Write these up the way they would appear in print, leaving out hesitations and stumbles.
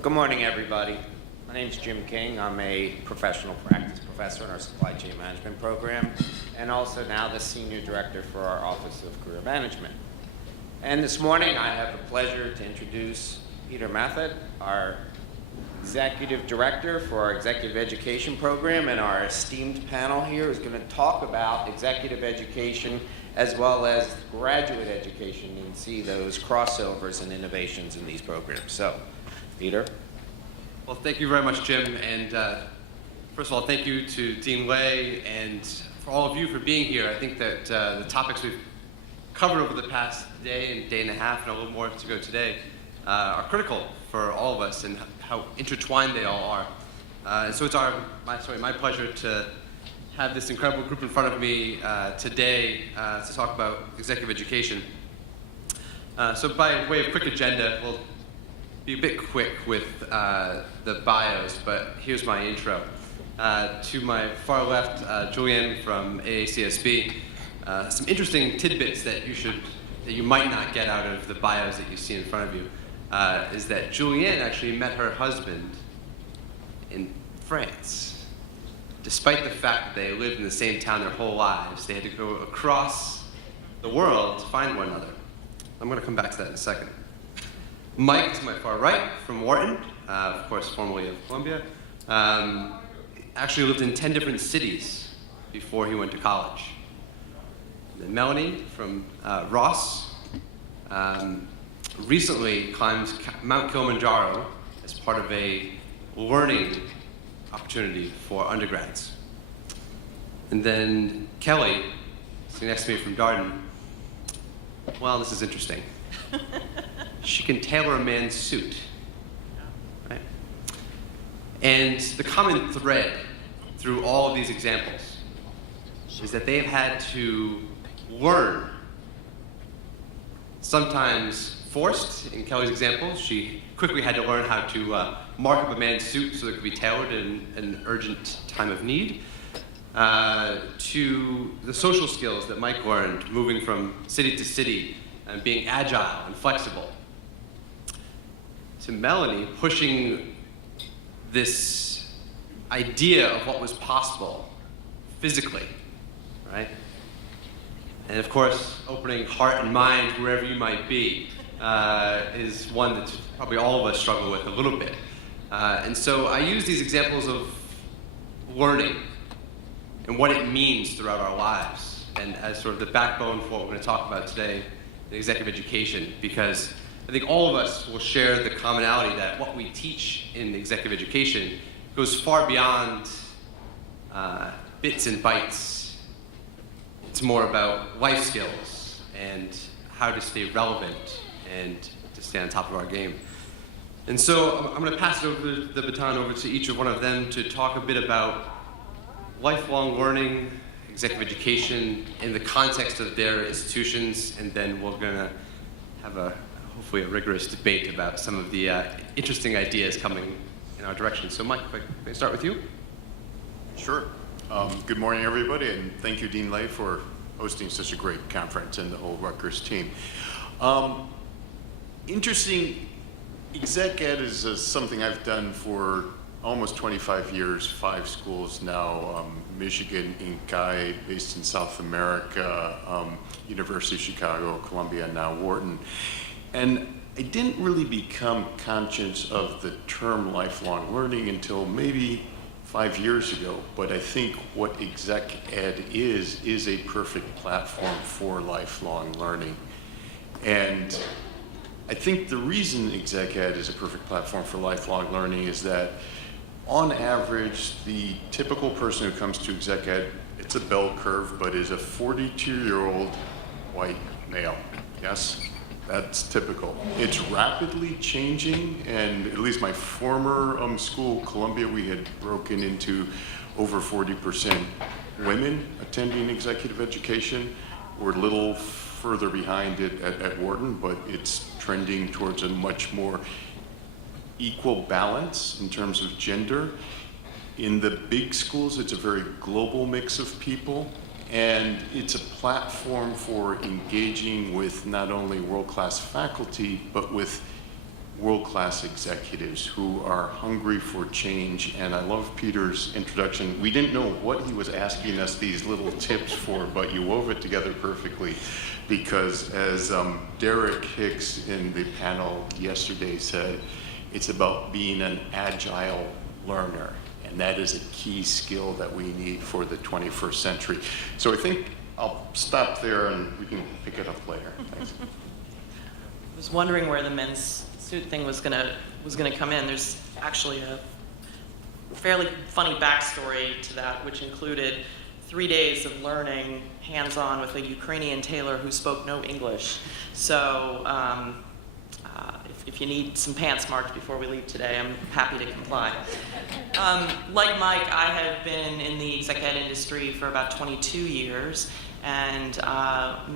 Good morning, everybody. My name is Jim King. I'm a professional practice professor in our supply chain management program, and also now the senior director for our Office of Career Management. And this morning, I have the pleasure to introduce Peter Mathot, our executive director for our executive education program, and our esteemed panel here is going to talk about executive education as well as graduate education and see those crossovers and innovations in these programs. So, Peter. Well, thank you very much, Jim. And first of all, thank you to Dean Lay and for all of you for being here. I think that the topics we've covered over the past day and a half and a little more to go today are critical for all of us and how intertwined they all are. And so it's my pleasure to have this incredible group in front of me today to talk about executive education. So by way of quick agenda, we'll be a bit quick with the bios, but here's my intro. To my far left, Julianne from AACSB. Some interesting tidbits that you might not get out of the bios that you see in front of you is that Julianne actually met her husband in France. Despite the fact that they lived in the same town their whole lives, they had to go across the world to find one another. I'm going to come back to that in a second. Mike, to my far right, from Wharton, of course, formerly of Columbia, actually lived in 10 different cities before he went to college. And then Melanie from Ross recently climbed Mount Kilimanjaro as part of a learning opportunity for undergrads. And then Kelly, sitting next to me from Darden, well, this is interesting. She can tailor a man's suit, right? And the common thread through all of these examples is that they have had to learn, sometimes forced. In Kelly's example, she quickly had to learn how to mark up a man's suit so that it could be tailored in an urgent time of need, to the social skills that Mike learned, moving from city to city and being agile and flexible, to Melanie pushing this idea of what was possible physically, right? And of course, opening heart and mind wherever you might be is one that probably all of us struggle with a little bit. And so I use these examples of learning and what it means throughout our lives and as sort of the backbone for what we're going to talk about today in executive education, because I think all of us will share the commonality that what we teach in executive education goes far beyond bits and bytes. It's more about life skills and how to stay relevant and to stay on top of our game. And so I'm going to pass the baton over to each of one of them to talk a bit about lifelong learning, executive education in the context of their institutions, and then we're going to have hopefully a rigorous debate about some of the interesting ideas coming in our direction. So Mike, can I start with you? Sure. Good morning, everybody, and thank you, Dean Lay, for hosting such a great conference and the whole Rutgers team. Interesting, exec ed is something I've done for almost 25 years, 5 schools now, Michigan, Inkai, based in South America, University of Chicago, Columbia, now Wharton. And I didn't really become conscious of the term lifelong learning until maybe 5 years ago, but I think what exec ed is a perfect platform for lifelong learning. And I think the reason exec ed is a perfect platform for lifelong learning is that on average, the typical person who comes to exec ed, it's a bell curve, but is a 42-year-old white male. Yes? That's typical. It's rapidly changing, and at least my former school, Columbia, we had broken into over 40% women attending executive education. We're a little further behind it at Wharton, but it's trending towards a much more equal balance in terms of gender. In the big schools, it's a very global mix of people. And it's a platform for engaging with not only world-class faculty, but with world-class executives who are hungry for change. And I love Peter's introduction. We didn't know what he was asking us these little tips for, but you wove it together perfectly. Because as Derek Hicks in the panel yesterday said, it's about being an agile learner. And that is a key skill that we need for the 21st century. So I think I'll stop there and we can pick it up later. Thanks. I was wondering where the men's suit thing was gonna come in. There's actually a fairly funny backstory to that, which included 3 days of learning hands-on with a Ukrainian tailor who spoke no English. So if you need some pants marked before we leave today, I'm happy to comply. Like Mike, I have been in the exec ed industry for about 22 years, and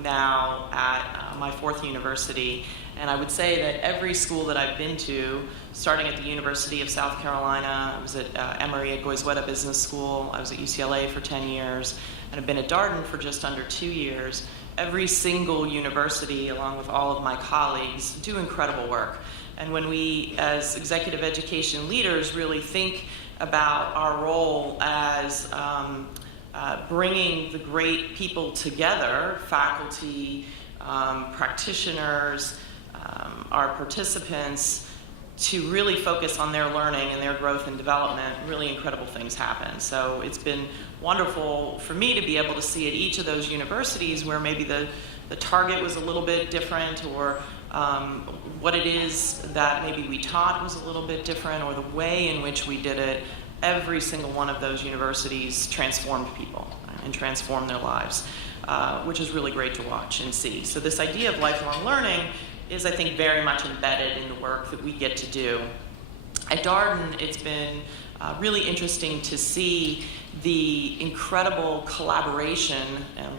now at my 4th university. And I would say that every school that I've been to, starting at the University of South Carolina, I was at Emory Goizueta Business School, I was at UCLA for 10 years, and I've been at Darden for just under 2 years. Every single university, along with all of my colleagues, do incredible work. And when we, as executive education leaders, really think about our role as bringing the great people together, faculty, practitioners, our participants, to really focus on their learning and their growth and development, really incredible things happen. So it's been wonderful for me to be able to see at each of those universities where maybe the target was a little bit different, or what it is that maybe we taught was a little bit different, or the way in which we did it. Every single one of those universities transformed people and transformed their lives, which is really great to watch and see. So this idea of lifelong learning is, I think, very much embedded in the work that we get to do. At Darden, it's been really interesting to see the incredible collaboration,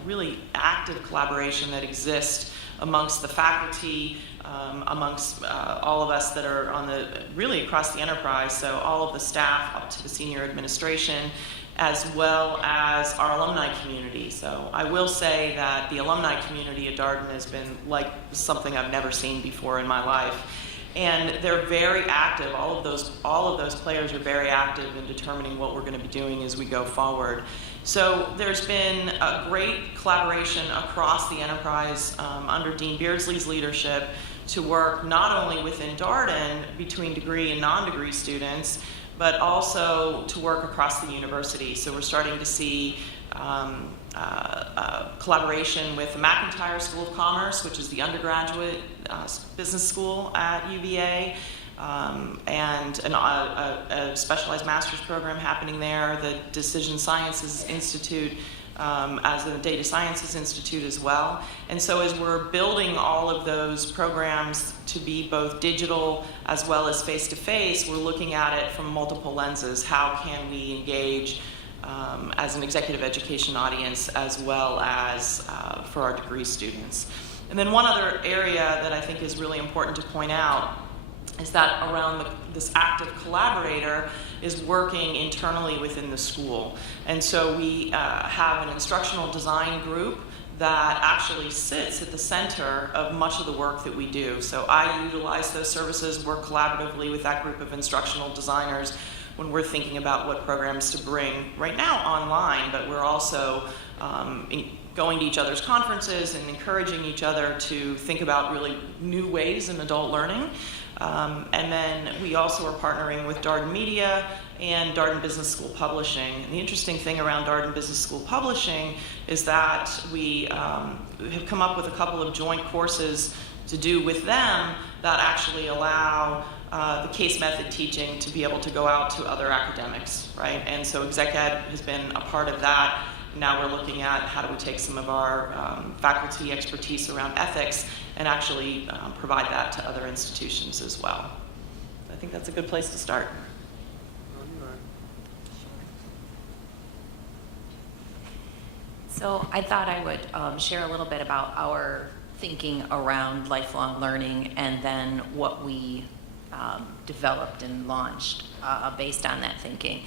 really active collaboration that exists amongst the faculty, amongst all of us that are on really across the enterprise, so all of the staff up to the senior administration, as well as our alumni community. So I will say that the alumni community at Darden has been like something I've never seen before in my life. And they're very active. All of those players are very active in determining what we're going to be doing as we go forward. So there's been a great collaboration across the enterprise under Dean Beardsley's leadership to work not only within Darden between degree and non-degree students, but also to work across the university. So we're starting to see collaboration with the McIntire School of Commerce, which is the undergraduate business school at UVA, and a specialized master's program happening there, the Decision Sciences Institute, as the Data Sciences Institute as well. And so as we're building all of those programs to be both digital as well as face-to-face, we're looking at it from multiple lenses. How can we engage as an executive education audience as well as for our degree students? And then one other area that I think is really important to point out is that around this active collaborator is working internally within the school. And so we have an instructional design group that actually sits at the center of much of the work that we do. So I utilize those services, work collaboratively with that group of instructional designers when we're thinking about what programs to bring right now online, but we're also going to each other's conferences and encouraging each other to think about really new ways in adult learning. And then we also are partnering with Darden Media and Darden Business School Publishing. And the interesting thing around Darden Business School Publishing is that we have come up with a couple of joint courses to do with them that actually allow the case method teaching to be able to go out to other academics, right? And so exec ed has been a part of that. Now we're looking at how do we take some of our faculty expertise around ethics and actually provide that to other institutions as well. I think that's a good place to start. So I thought I would share a little bit about our thinking around lifelong learning and then what we developed and launched based on that thinking.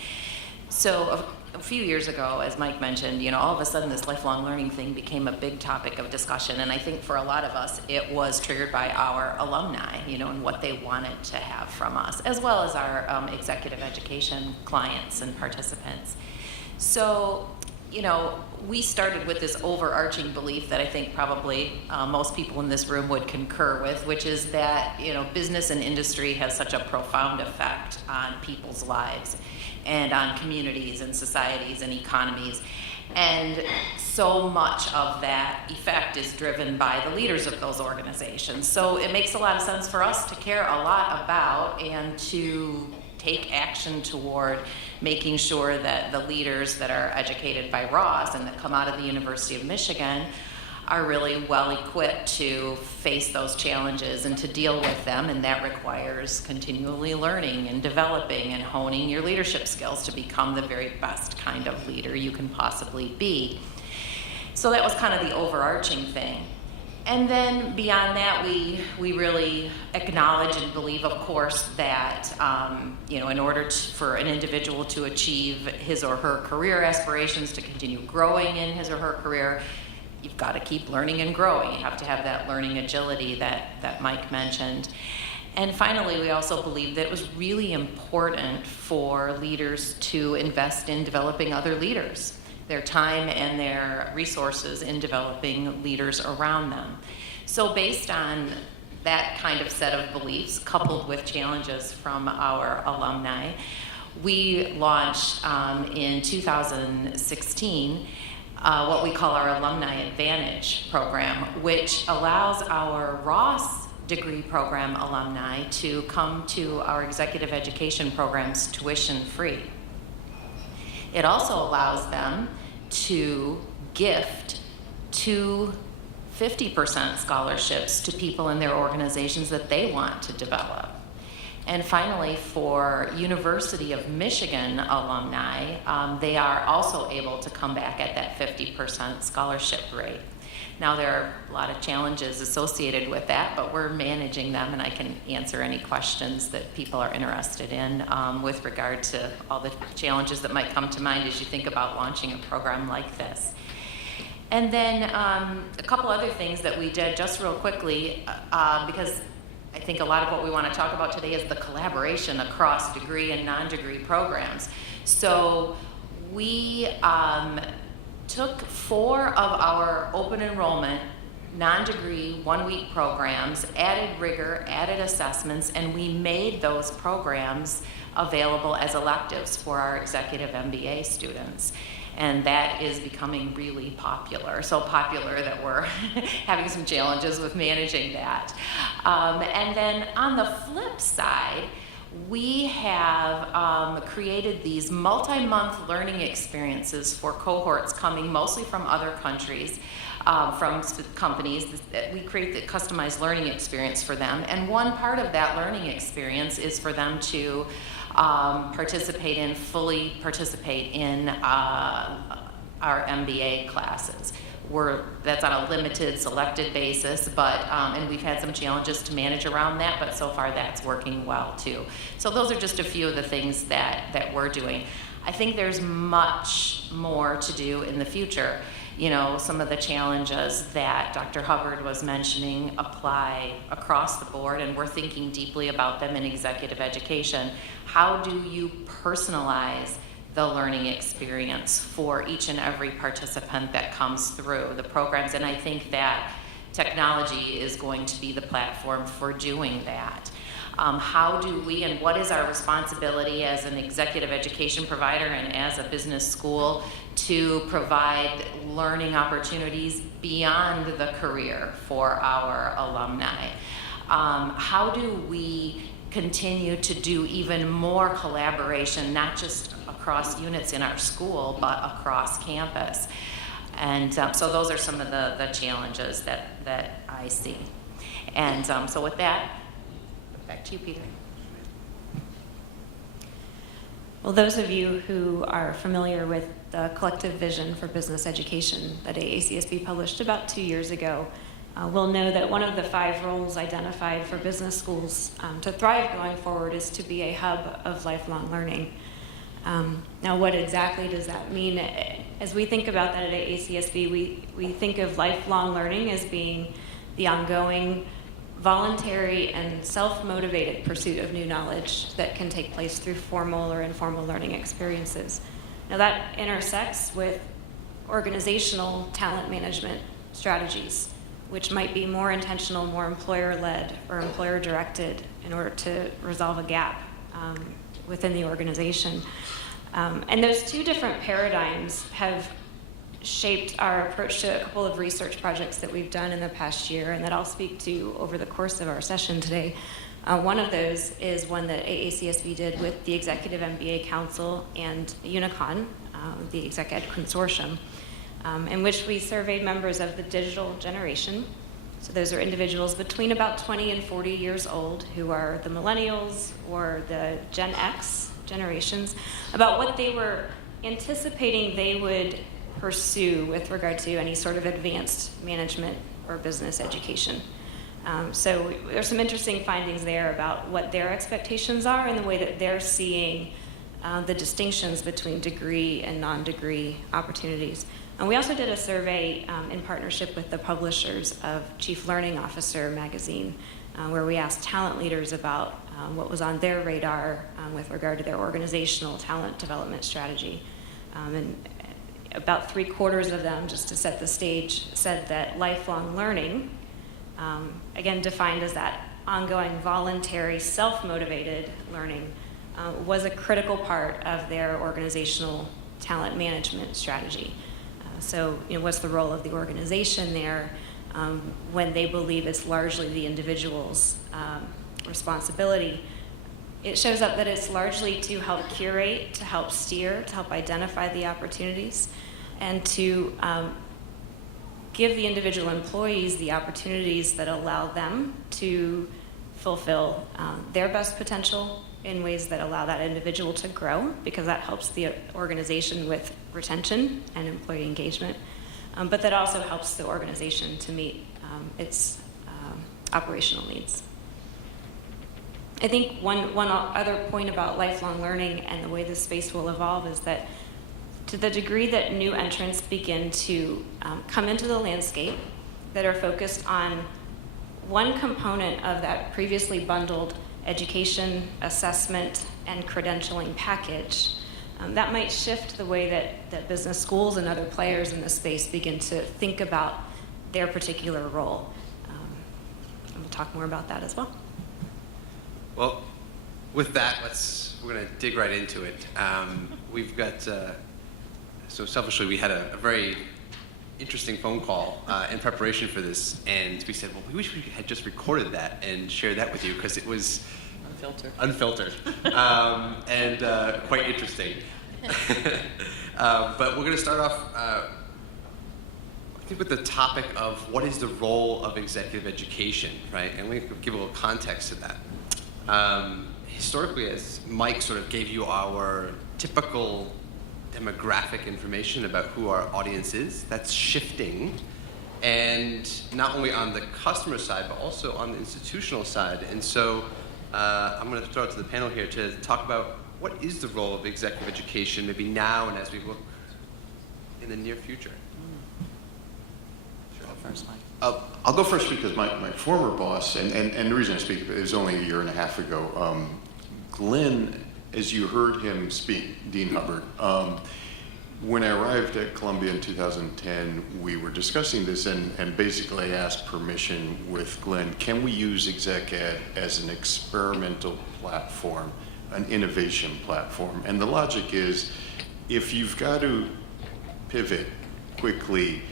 So a few years ago, as Mike mentioned, all of a sudden this lifelong learning thing became a big topic of discussion. And I think for a lot of us, it was triggered by our alumni, and what they wanted to have from us, as well as our executive education clients and participants. So, we started with this overarching belief that I think probably most people in this room would concur with, which is that, business and industry has such a profound effect on people's lives and on communities and societies and economies. And so much of that effect is driven by the leaders of those organizations. So it makes a lot of sense for us to care a lot about and to take action toward making sure that the leaders that are educated by Ross and that come out of the University of Michigan are really well equipped to face those challenges and to deal with them, and that requires continually learning and developing and honing your leadership skills to become the very best kind of leader you can possibly be. So that was kind of the overarching thing. And then beyond that, we really acknowledge and believe, of course, that in order for an individual to achieve his or her career aspirations, to continue growing in his or her career, you've got to keep learning and growing. You have to have that learning agility that Mike mentioned. And finally, we also believe that it was really important for leaders to invest in developing other leaders, their time and their resources in developing leaders around them. So based on that kind of set of beliefs, coupled with challenges from our alumni, we launched in 2016 what we call our Alumni Advantage program, which allows our Ross degree program alumni to come to our executive education programs tuition free. It also allows them to gift 50% scholarships to people in their organizations that they want to develop. And finally, for University of Michigan alumni, they are also able to come back at that 50% scholarship rate. Now, there are a lot of challenges associated with that, but we're managing them, and I can answer any questions that people are interested in with regard to all the challenges that might come to mind as you think about launching a program like this. And then a couple other things that we did just real quickly, because I think a lot of what we want to talk about today is the collaboration across degree and non-degree programs. So we took 4 of our open enrollment non-degree 1-week programs, added rigor, added assessments, and we made those programs available as electives for our executive MBA students. And that is becoming really popular. So popular that we're having some challenges with managing that. And then on the flip side, we have created these multi-month learning experiences for cohorts coming mostly from other countries, from companies. We create the customized learning experience for them. And one part of that learning experience is for them to fully participate in our MBA classes. That's on a limited, selected basis, but and we've had some challenges to manage around that, but so far that's working well too. So those are just a few of the things that we're doing. I think there's much more to do in the future. Some of the challenges that Dr. Hubbard was mentioning apply across the board, and we're thinking deeply about them in executive education. How do you personalize the learning experience for each and every participant that comes through the programs? And I think that technology is going to be the platform for doing that. How do we, and what is our responsibility as an executive education provider and as a business school to provide learning opportunities beyond the career for our alumni? How do we continue to do even more collaboration, not just across units in our school, but across campus? And so those are some of the challenges that I see. And so with that, back to you, Peter. Well, those of you who are familiar with the collective vision for business education that AACSB published about 2 years ago will know that one of the 5 roles identified for business schools to thrive going forward is to be a hub of lifelong learning. Now, what exactly does that mean? As we think about that at AACSB, we think of lifelong learning as being the ongoing, voluntary, and self-motivated pursuit of new knowledge that can take place through formal or informal learning experiences. Now, that intersects with organizational talent management strategies, which might be more intentional, more employer-led or employer-directed in order to resolve a gap within the organization. And those two different paradigms have shaped our approach to a couple of research projects that we've done in the past year and that I'll speak to over the course of our session today. One of those is one that AACSB did with the Executive MBA Council and Unicon, the Exec Ed Consortium, in which we surveyed members of the digital generation. So those are individuals between about 20 and 40 years old who are the millennials or the Gen X generations, about what they were anticipating they would pursue with regard to any sort of advanced management or business education. So there's some interesting findings there about what their expectations are and the way that they're seeing the distinctions between degree and non-degree opportunities. And we also did a survey in partnership with the publishers of Chief Learning Officer magazine, where we asked talent leaders about what was on their radar with regard to their organizational talent development strategy. And about 3/4 of them, just to set the stage, said that lifelong learning, again defined as that ongoing voluntary self-motivated learning, was a critical part of their organizational talent management strategy. So, what's the role of the organization there when they believe it's largely the individual's responsibility? It shows up that it's largely to help curate, to help steer, to help identify the opportunities, and to give the individual employees the opportunities that allow them to fulfill their best potential in ways that allow that individual to grow, because that helps the organization with retention and employee engagement, but that also helps the organization to meet its operational needs. I think one other point about lifelong learning and the way this space will evolve is that to the degree that new entrants begin to come into the landscape that are focused on one component of that previously bundled education, assessment, and credentialing package, that might shift the way that business schools and other players in the space begin to think about their particular role. And we'll talk more about that as well. Well, with that, we're going to dig right into it. We've got, so selfishly, we had a very interesting phone call in preparation for this, and we said, well, we wish we had just recorded that and shared that with you, because it was unfiltered and quite interesting. But we're going to start off, I think, with the topic of what is the role of executive education, right? And we give a little context to that. Historically, as Mike sort of gave you our typical demographic information about who our audience is, that's shifting, and not only on the customer side, but also on the institutional side. And so I'm going to throw it to the panel here to talk about what is the role of executive education, maybe now and as we look in the near future. Sure. Go first, Mike. I'll go first because my former boss, and the reason I speak, it was only a year and a half ago, Glenn, as you heard him speak, Dean Hubbard, when I arrived at Columbia in 2010, we were discussing this, and basically I asked permission with Glenn, can we use Exec Ed as an experimental platform, an innovation platform? And the logic is, if you've got to pivot quickly,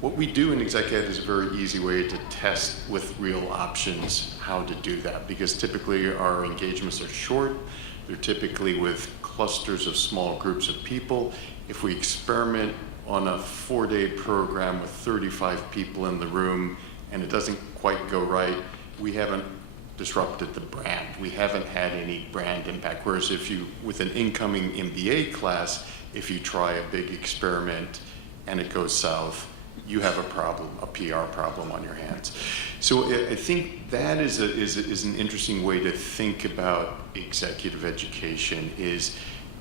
what we do in Exec Ed is a very easy way to test with real options how to do that, because typically our engagements are short. They're typically with clusters of small groups of people. If we experiment on a 4-day program with 35 people in the room and it doesn't quite go right, we haven't disrupted the brand. We haven't had any brand impact. Whereas if you, with an incoming MBA class, if you try a big experiment and it goes south, you have a problem, a PR problem on your hands. So I think that is an interesting way to think about executive education, is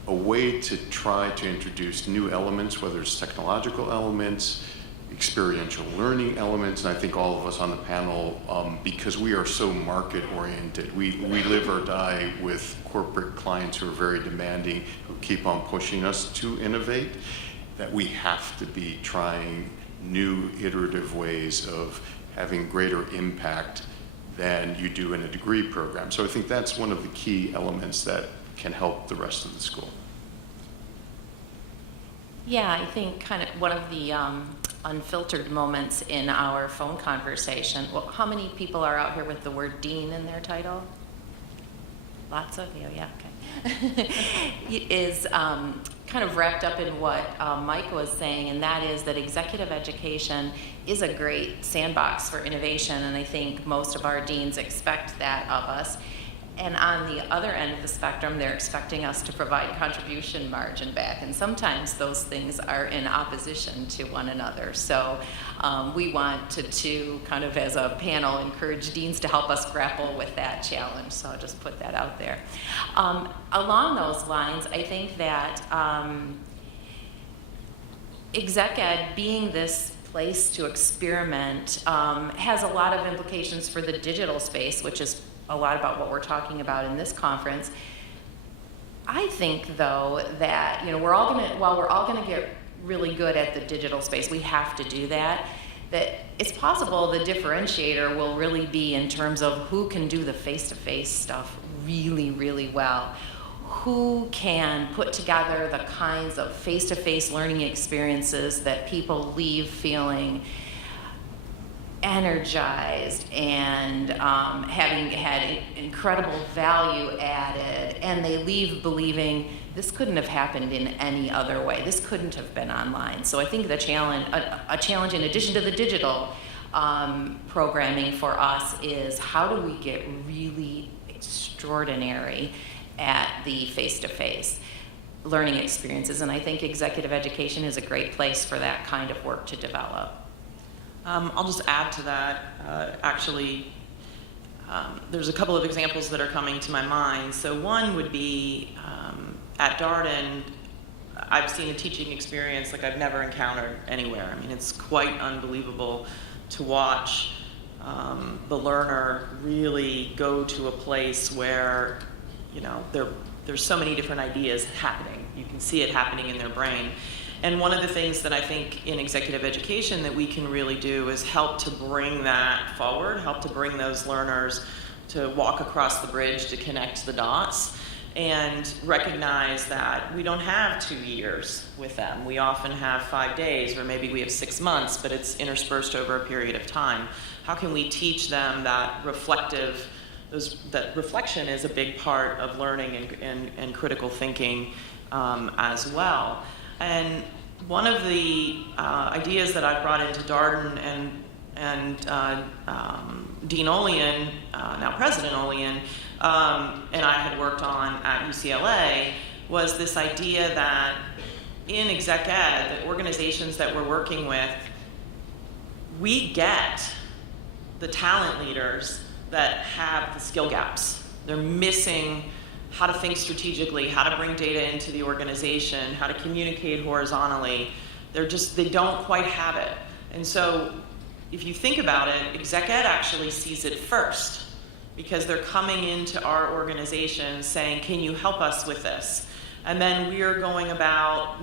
a way to try to introduce new elements, whether it's technological elements, experiential learning elements, and I think all of us on the panel, because we are so market-oriented, we live or die with corporate clients who are very demanding, who keep on pushing us to innovate, that we have to be trying new iterative ways of having greater impact than you do in a degree program. So I think that's one of the key elements that can help the rest of the school. Yeah, I think kind of one of the unfiltered moments in our phone conversation, well, how many people are out here with the word dean in their title? Lots of you, yeah, okay. Is kind of wrapped up in what Mike was saying, and that is that executive education is a great sandbox for innovation, and I think most of our deans expect that of us. And on the other end of the spectrum, they're expecting us to provide contribution margin back. And sometimes those things are in opposition to one another. So we want to kind of, as a panel, encourage deans to help us grapple with that challenge. So I'll just put that out there. Along those lines, I think that exec ed, being this place to experiment, has a lot of implications for the digital space, which is a lot about what we're talking about in this conference. I think, though, that while we're all gonna get really good at the digital space, we have to do that, that it's possible the differentiator will really be in terms of who can do the face-to-face stuff really, really well. Who can put together the kinds of face-to-face learning experiences that people leave feeling energized and having had incredible value added, and they leave believing this couldn't have happened in any other way. This couldn't have been online. So I think the challenge, a challenge in addition to the digital programming for us, is how do we get really extraordinary at the face-to-face learning experiences? And I think executive education is a great place for that kind of work to develop. I'll just add to that. There's a couple of examples that are coming to my mind. So one would be at Darden, I've seen a teaching experience like I've never encountered anywhere. I mean, it's quite unbelievable to watch the learner really go to a place where, there's so many different ideas happening. You can see it happening in their brain. And one of the things that I think in executive education that we can really do is help to bring that forward, help to bring those learners to walk across the bridge, to connect the dots, and recognize that we don't have 2 years with them. We often have 5 days, or maybe we have 6 months, but it's interspersed over a period of time. How can we teach them that that reflection is a big part of learning and critical thinking as well? And one of the ideas that I brought into Darden and Dean Olean, now President Olean, and I had worked on at UCLA, was this idea that in exec ed, the organizations that we're working with, we get the talent leaders that have the skill gaps. They're missing how to think strategically, how to bring data into the organization, how to communicate horizontally. They don't quite have it. And so if you think about it, exec ed actually sees it first, because they're coming into our organization saying, can you help us with this? And then we are going about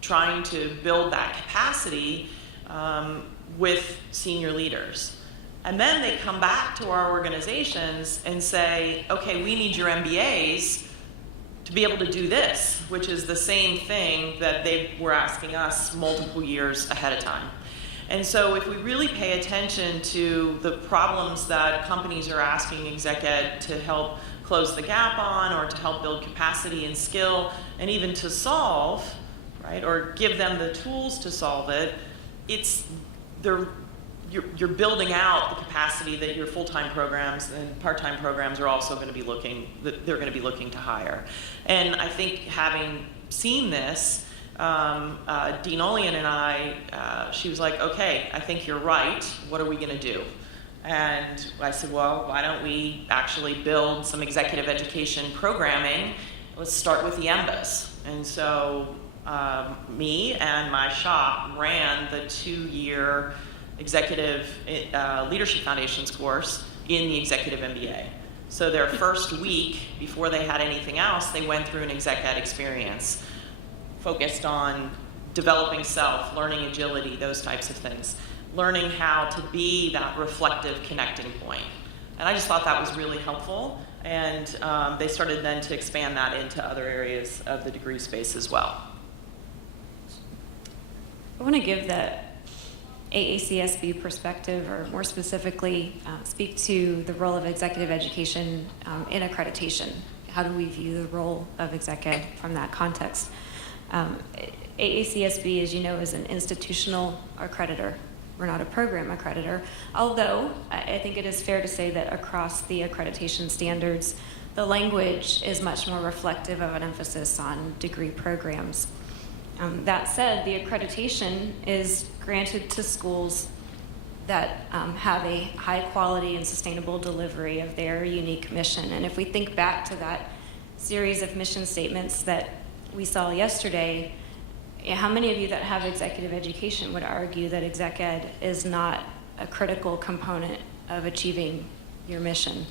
trying to build that capacity with senior leaders. And then they come back to our organizations and say, okay, we need your MBAs to be able to do this, which is the same thing that they were asking us multiple years ahead of time. And so if we really pay attention to the problems that companies are asking exec ed to help close the gap on, or to help build capacity and skill, and even to solve, right, or give them the tools to solve it, you're building out the capacity that your full-time programs and part-time programs are also going to be looking to hire. And I think, having seen this, Dean Olean and I, she was like, okay, I think you're right. What are we going to do? And I said, well, why don't we actually build some executive education programming let's start with the MBAs. And so me and my shop ran the 2-year Executive Leadership Foundations course in the Executive MBA. So their first week, before they had anything else, they went through an exec ed experience focused on developing self, learning agility, those types of things, learning how to be that reflective connecting point. And I just thought that was really helpful, and they started then to expand that into other areas of the degree space as well. I want to give the AACSB perspective, or more specifically, speak to the role of executive education in accreditation. How do we view the role of exec ed from that context? AACSB, as you know, is an institutional accreditor. We're not a program accreditor, although I think it is fair to say that across the accreditation standards, the language is much more reflective of an emphasis on degree programs. That said, the accreditation is granted to schools that have a high quality and sustainable delivery of their unique mission. And if we think back to that series of mission statements that we saw yesterday, how many of you that have executive education would argue that exec ed is not a critical component of achieving your mission?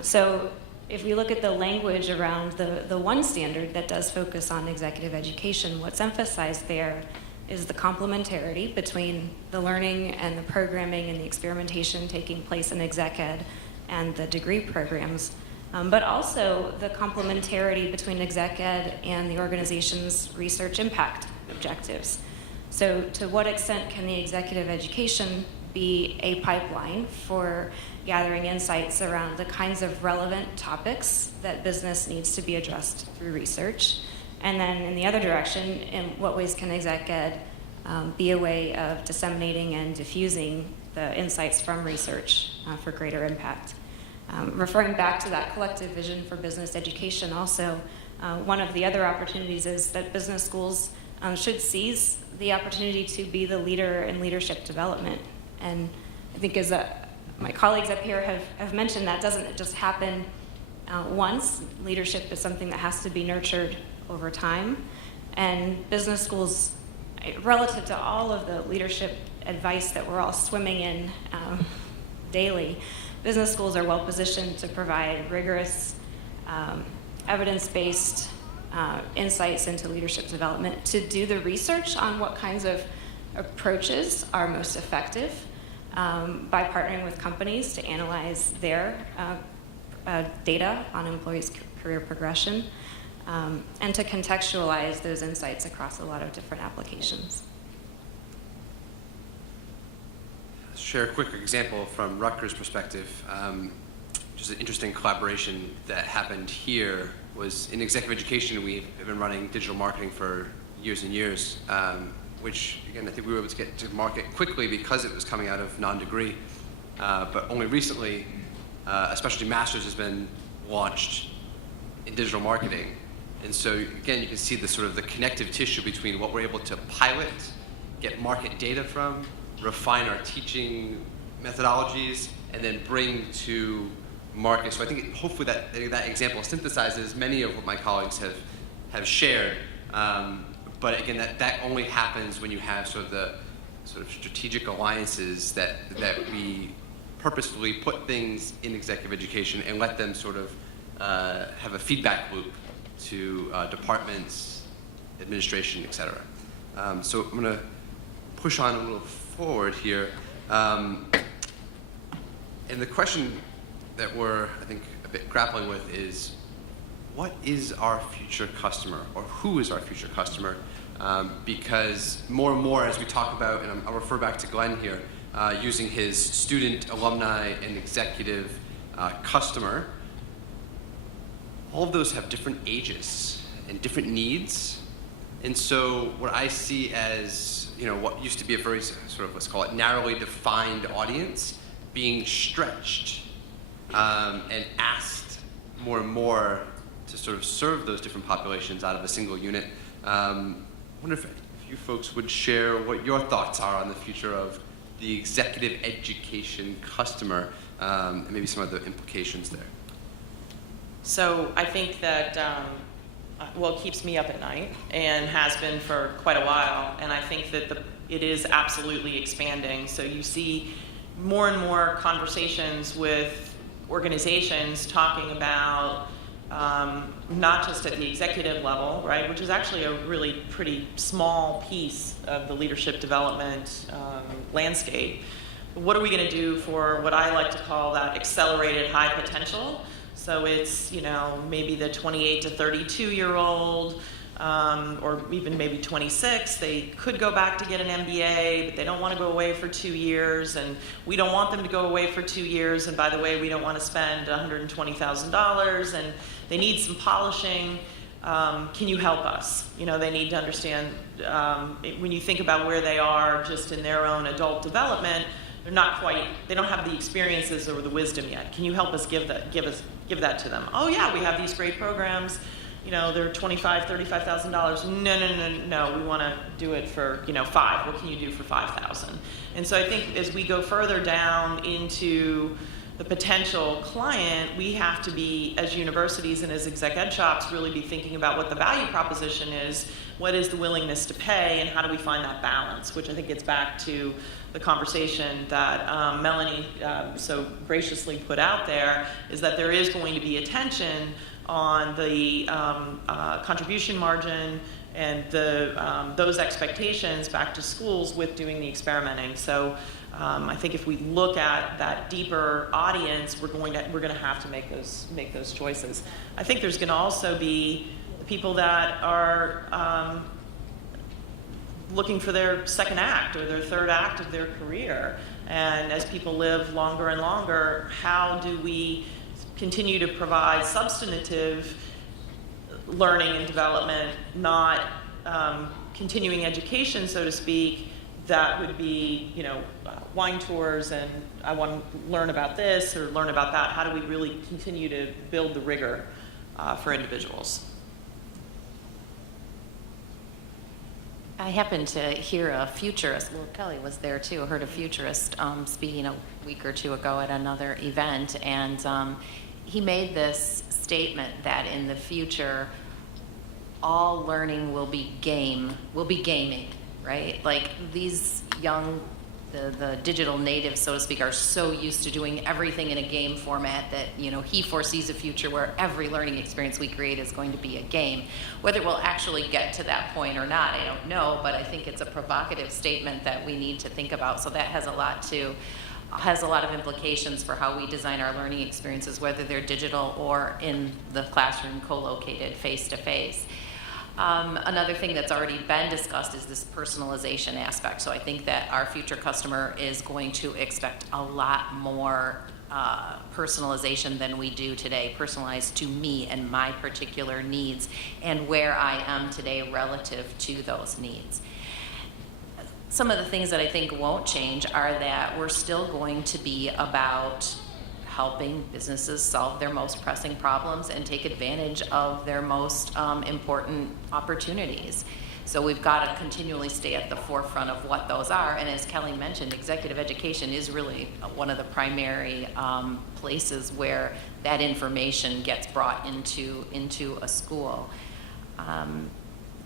So if we look at the language around the one standard that does focus on executive education, what's emphasized there is the complementarity between the learning and the programming and the experimentation taking place in exec ed and the degree programs, but also the complementarity between exec ed and the organization's research impact objectives. So to what extent can the executive education be a pipeline for gathering insights around the kinds of relevant topics that business needs to be addressed through research? And then in the other direction, in what ways can exec ed be a way of disseminating and diffusing the insights from research for greater impact? Referring back to that collective vision for business education also, one of the other opportunities is that business schools should seize the opportunity to be the leader in leadership development. And I think as my colleagues up here have mentioned, that doesn't just happen once. Leadership is something that has to be nurtured over time. And business schools, relative to all of the leadership advice that we're all swimming in daily, business schools are well positioned to provide rigorous, evidence-based insights into leadership development, to do the research on what kinds of approaches are most effective by partnering with companies to analyze their data on employees' career progression, and to contextualize those insights across a lot of different applications. Share a quick example from Rutgers' perspective. Just an interesting collaboration that happened here was in executive education. We have been running digital marketing for years and years, which again I think we were able to get to market quickly because it was coming out of non-degree. But only recently, a specialty master's has been launched in digital marketing, and so again you can see the sort of the connective tissue between what we're able to pilot, get market data from, refine our teaching methodologies, and then bring to market. So I think hopefully that example synthesizes many of what my colleagues have shared. But again, that only happens when you have sort of strategic alliances that we purposefully put things in executive education and let them sort of have a feedback loop to departments, administration, et cetera. So I'm going to push on a little forward here. And the question that we're, I think, a bit grappling with is, what is our future customer, or who is our future customer? Because more and more as we talk about, and I'll refer back to Glenn here, using his student, alumni, and executive customer, all of those have different ages and different needs. And so what I see as, what used to be a very sort of, let's call it, narrowly defined audience being stretched and asked more and more to sort of serve those different populations out of a single unit. I wonder if you folks would share what your thoughts are on the future of the executive education customer and maybe some of the implications there. So I think that well, it keeps me up at night and has been for quite a while. And I think that it is absolutely expanding. So you see more and more conversations with organizations talking about not just at the executive level, right, which is actually a really pretty small piece of the leadership development landscape. But what are we going to do for what I like to call that accelerated high potential? So it's, maybe the 28 to 32-year-old, or even maybe 26, they could go back to get an MBA, but they don't want to go away for 2 years, and we don't want them to go away for 2 years, and by the way, we don't want to spend $120,000, and they need some polishing. Can you help us? They need to understand, when you think about where they are just in their own adult development, they don't have the experiences or the wisdom yet. Can you help us give that to them? Oh yeah, we have these great programs. They're $25,000, $35,000. No, we want to do it for, $5,000. What can you do for $5,000? And so I think as we go further down into the potential client, we have to be, as universities and as exec ed shops, really be thinking about what the value proposition is, what is the willingness to pay, and how do we find that balance, which I think gets back to the conversation that Melanie so graciously put out there, is that there is going to be a tension on the contribution margin and those expectations back to schools with doing the experimenting. So I think if we look at that deeper audience, we're going to have to make those choices. I think there's going to also be people that are looking for their second act or their third act of their career. And as people live longer and longer, how do we continue to provide substantive learning and development, not continuing education, so to speak, that would be, wine tours and I want to learn about this or learn about that. How do we really continue to build the rigor for individuals? I happened to hear a futurist, well, Kelly was there too, heard a futurist speaking a week or two ago at another event, and he made this statement that in the future, all learning will be gaming, right? Like these young, the digital natives, so to speak, are so used to doing everything in a game format that, he foresees a future where every learning experience we create is going to be a game. Whether we'll actually get to that point or not, I don't know, but I think it's a provocative statement that we need to think about. So that has a lot of implications for how we design our learning experiences, whether they're digital or in the classroom co-located face-to-face. Another thing that's already been discussed is this personalization aspect. So I think that our future customer is going to expect a lot more personalization than we do today, personalized to me and my particular needs and where I am today relative to those needs. Some of the things that I think won't change are that we're still going to be about helping businesses solve their most pressing problems and take advantage of their most important opportunities. So we've got to continually stay at the forefront of what those are. And as Kelly mentioned, executive education is really one of the primary places where that information gets brought into a school.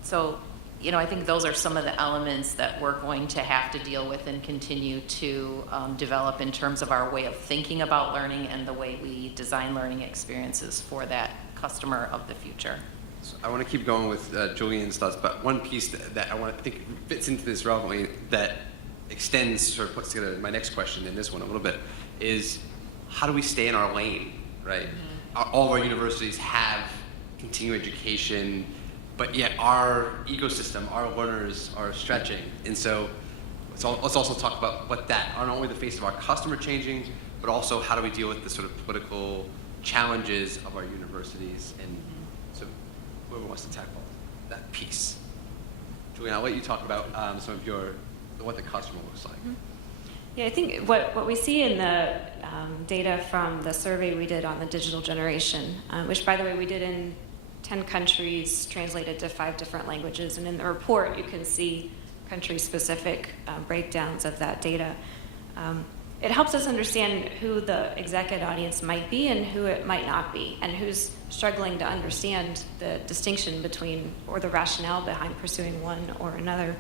So I think those are some of the elements that we're going to have to deal with and continue to develop in terms of our way of thinking about learning and the way we design learning experiences for that customer of the future. So I want to keep going with Julian's thoughts, but one piece that I think fits into this relevantly that extends, sort of puts together my next question and this one a little bit, is how do we stay in our lane, right? Mm-hmm. All of our universities have continuing education, but yet our ecosystem, our learners are stretching. And so let's also talk about what that, not only the face of our customer changing, but also how do we deal with the sort of political challenges of our universities. And so whoever wants to tackle that piece. Julian, I'll let you talk about some of what the customer looks like. Mm-hmm. Yeah, I think what we see in the data from the survey we did on the digital generation, which by the way we did in 10 countries, translated to 5 different languages, and in the report you can see country-specific breakdowns of that data. it helps us understand who the exec ed audience might be and who it might not be, and who's struggling to understand the distinction between, or the rationale behind pursuing one or another.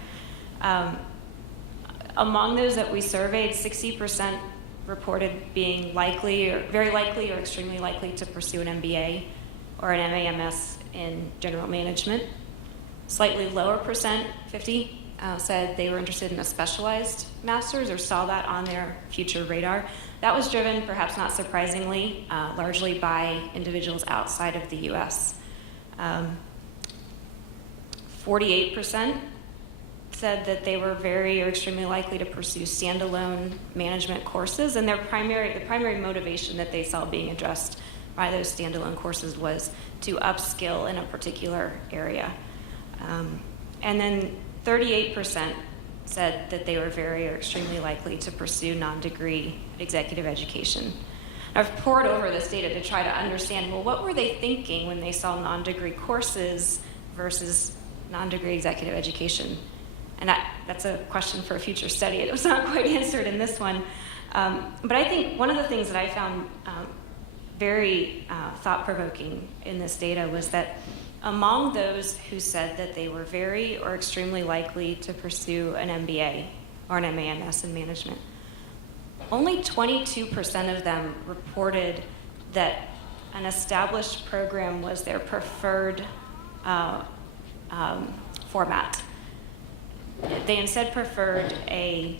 Among those that we surveyed, 60% reported being likely, or very likely, or extremely likely to pursue an MBA or an MAMS in general management. Slightly lower percent, 50, said they were interested in a specialized master's or saw that on their future radar. That was driven, perhaps not surprisingly, largely by individuals outside of the US. 48% said that they were very or extremely likely to pursue standalone management courses, and the primary motivation that they saw being addressed by those standalone courses was to upskill in a particular area. And then 38% said that they were very or extremely likely to pursue non-degree executive education. I've pored over this data to try to understand, well, what were they thinking when they saw non-degree courses versus non-degree executive education? And that's a question for a future study. It was not quite answered in this one. But I think one of the things that I found very thought-provoking in this data was that among those who said that they were very or extremely likely to pursue an MBA or an MAMS in management, only 22% of them reported that an established program was their preferred format. They instead preferred a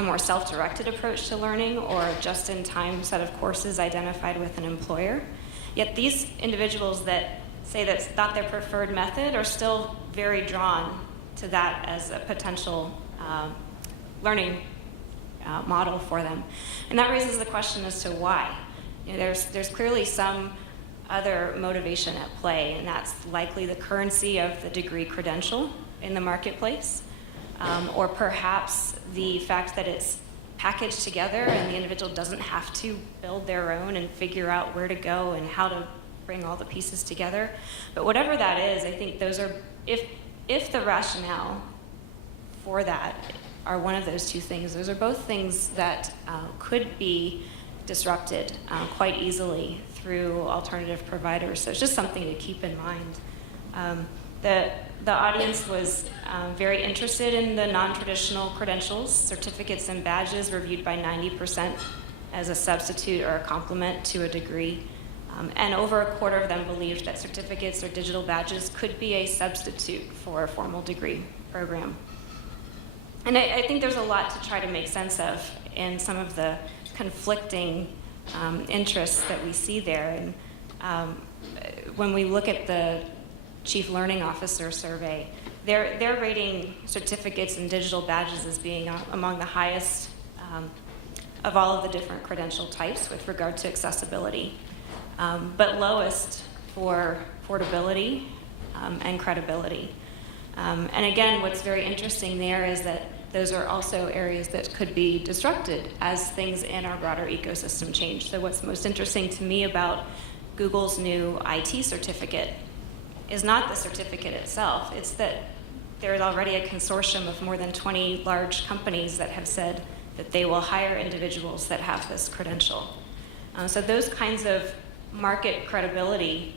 more self-directed approach to learning or a just-in-time set of courses identified with an employer. Yet these individuals that say that's not their preferred method are still very drawn to that as a potential learning model for them. And that raises the question as to why. You know, there's clearly some other motivation at play, and that's likely the currency of the degree credential in the marketplace, or perhaps the fact that it's packaged together and the individual doesn't have to build their own and figure out where to go and how to bring all the pieces together. But whatever that is, I think those are, if the rationale for that are one of those two things, those are both things that could be disrupted quite easily through alternative providers. So it's just something to keep in mind. The audience was very interested in the non-traditional credentials. Certificates and badges were viewed by 90% as a substitute or a complement to a degree. And over a quarter of them believed that certificates or digital badges could be a substitute for a formal degree program. And I think there's a lot to try to make sense of in some of the conflicting interests that we see there. And when we look at the Chief Learning Officer survey, they're rating certificates and digital badges as being among the highest of all of the different credential types with regard to accessibility, but lowest for portability and credibility. And again, what's very interesting there is that those are also areas that could be disrupted as things in our broader ecosystem change. So what's most interesting to me about Google's new IT certificate is not the certificate itself. It's that there's already a consortium of more than 20 large companies that have said that they will hire individuals that have this credential. So those kinds of market credibility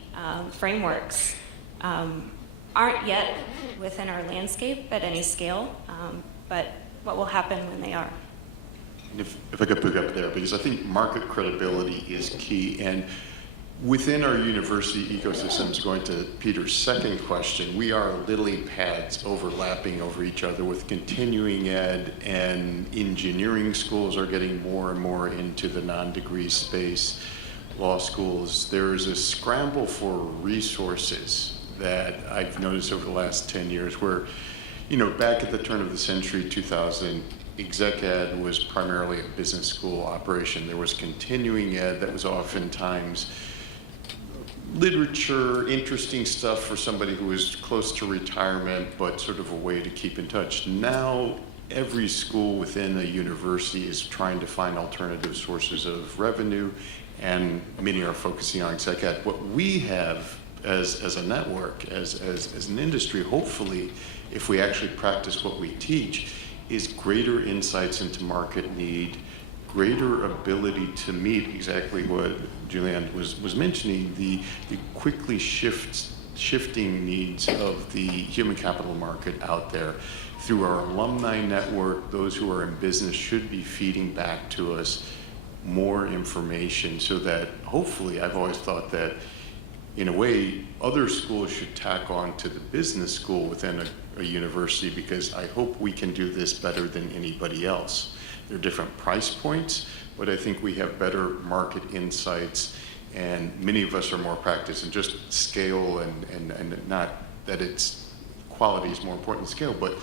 frameworks aren't yet within our landscape at any scale, but what will happen when they are? And if I could pick up there, because I think market credibility is key. And within our university ecosystems, going to Peter's second question, we are lily pads overlapping over each other with continuing ed, and engineering schools are getting more and more into the non-degree space. Law schools, there is a scramble for resources that I've noticed over the last 10 years where, you know, back at the turn of the century, 2000, exec ed was primarily a business school operation. There was continuing ed that was oftentimes literature, interesting stuff for somebody who was close to retirement, but sort of a way to keep in touch. Now, every school within a university is trying to find alternative sources of revenue, and many are focusing on exec ed. What we have as a network, as an industry, hopefully, if we actually practice what we teach, is greater insights into market need, greater ability to meet exactly what Julianne was mentioning, the quickly shifting needs of the human capital market out there. Through our alumni network, those who are in business should be feeding back to us more information so that hopefully, I've always thought that in a way, other schools should tack on to the business school within a university, because I hope we can do this better than anybody else. There are different price points, but I think we have better market insights, and many of us are more practiced in just scale, and not that it's quality is more important than scale, but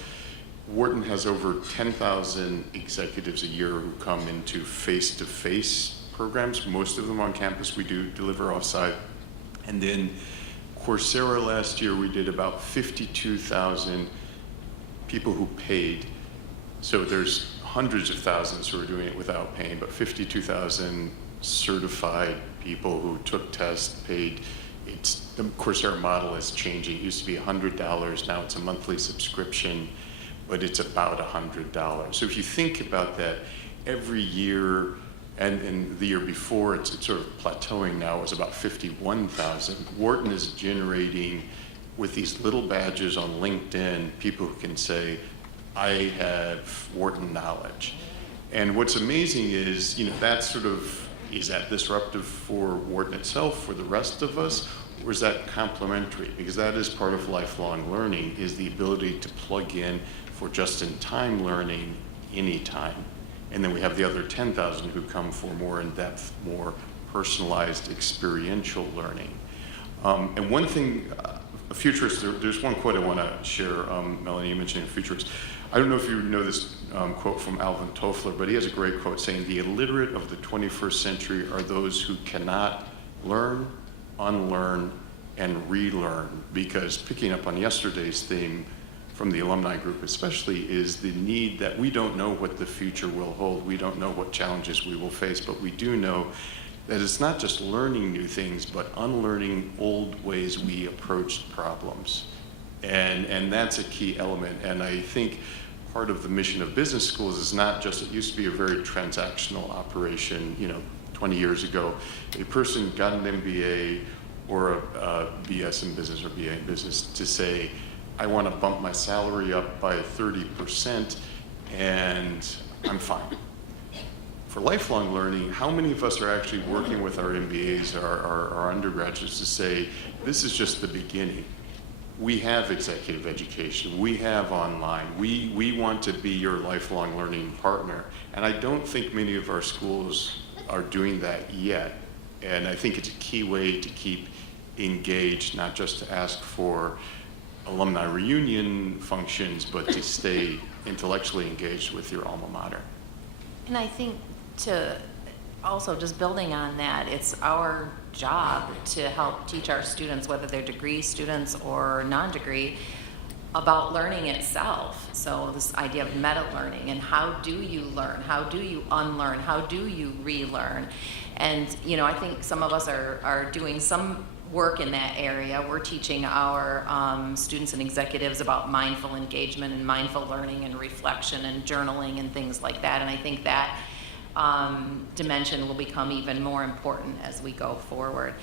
Wharton has over 10,000 executives a year who come into face-to-face programs, most of them on campus. We do deliver offsite. And then Coursera last year, we did about 52,000 people who paid. So there's hundreds of thousands who are doing it without paying, but 52,000 certified people who took tests, paid. The Coursera model is changing. It used to be $100, now it's a monthly subscription, but it's about $100. So if you think about that, every year, and the year before, it's sort of plateauing now, it was about 51,000. Wharton is generating, with these little badges on LinkedIn, people who can say, I have Wharton knowledge. And what's amazing is, that sort of, is that disruptive for Wharton itself, for the rest of us, or is that complementary? Because that is part of lifelong learning, is the ability to plug in for just-in-time learning anytime. And then we have the other 10,000 who come for more in-depth, more personalized experiential learning. And one thing, a futurist, there's one quote I want to share, Melanie, you mentioning a futurist. I don't know if you know this quote from Alvin Toffler, but he has a great quote saying, the illiterate of the 21st century are those who cannot learn, unlearn, and relearn. Because picking up on yesterday's theme, from the alumni group especially, is the need that we don't know what the future will hold. We don't know what challenges we will face, but we do know that it's not just learning new things, but unlearning old ways we approached problems. And that's a key element. And I think part of the mission of business schools is not just, it used to be a very transactional operation, 20 years ago. A person got an MBA or a BS in business or BA in business to say, I want to bump my salary up by 30% and I'm fine. For lifelong learning, how many of us are actually working with our MBAs, our undergraduates, to say, this is just the beginning. We have executive education, we have online, we want to be your lifelong learning partner. And I don't think many of our schools are doing that yet. And I think it's a key way to keep engaged, not just to ask for alumni reunion functions, but to stay intellectually engaged with your alma mater. And I think to also just building on that, it's our job to help teach our students, whether they're degree students or non-degree, about learning itself. So this idea of meta learning, and how do you learn? How do you unlearn? How do you relearn? And I think some of us are doing some work in that area. We're teaching our students and executives about mindful engagement and mindful learning and reflection and journaling and things like that. And I think that dimension will become even more important as we go forward.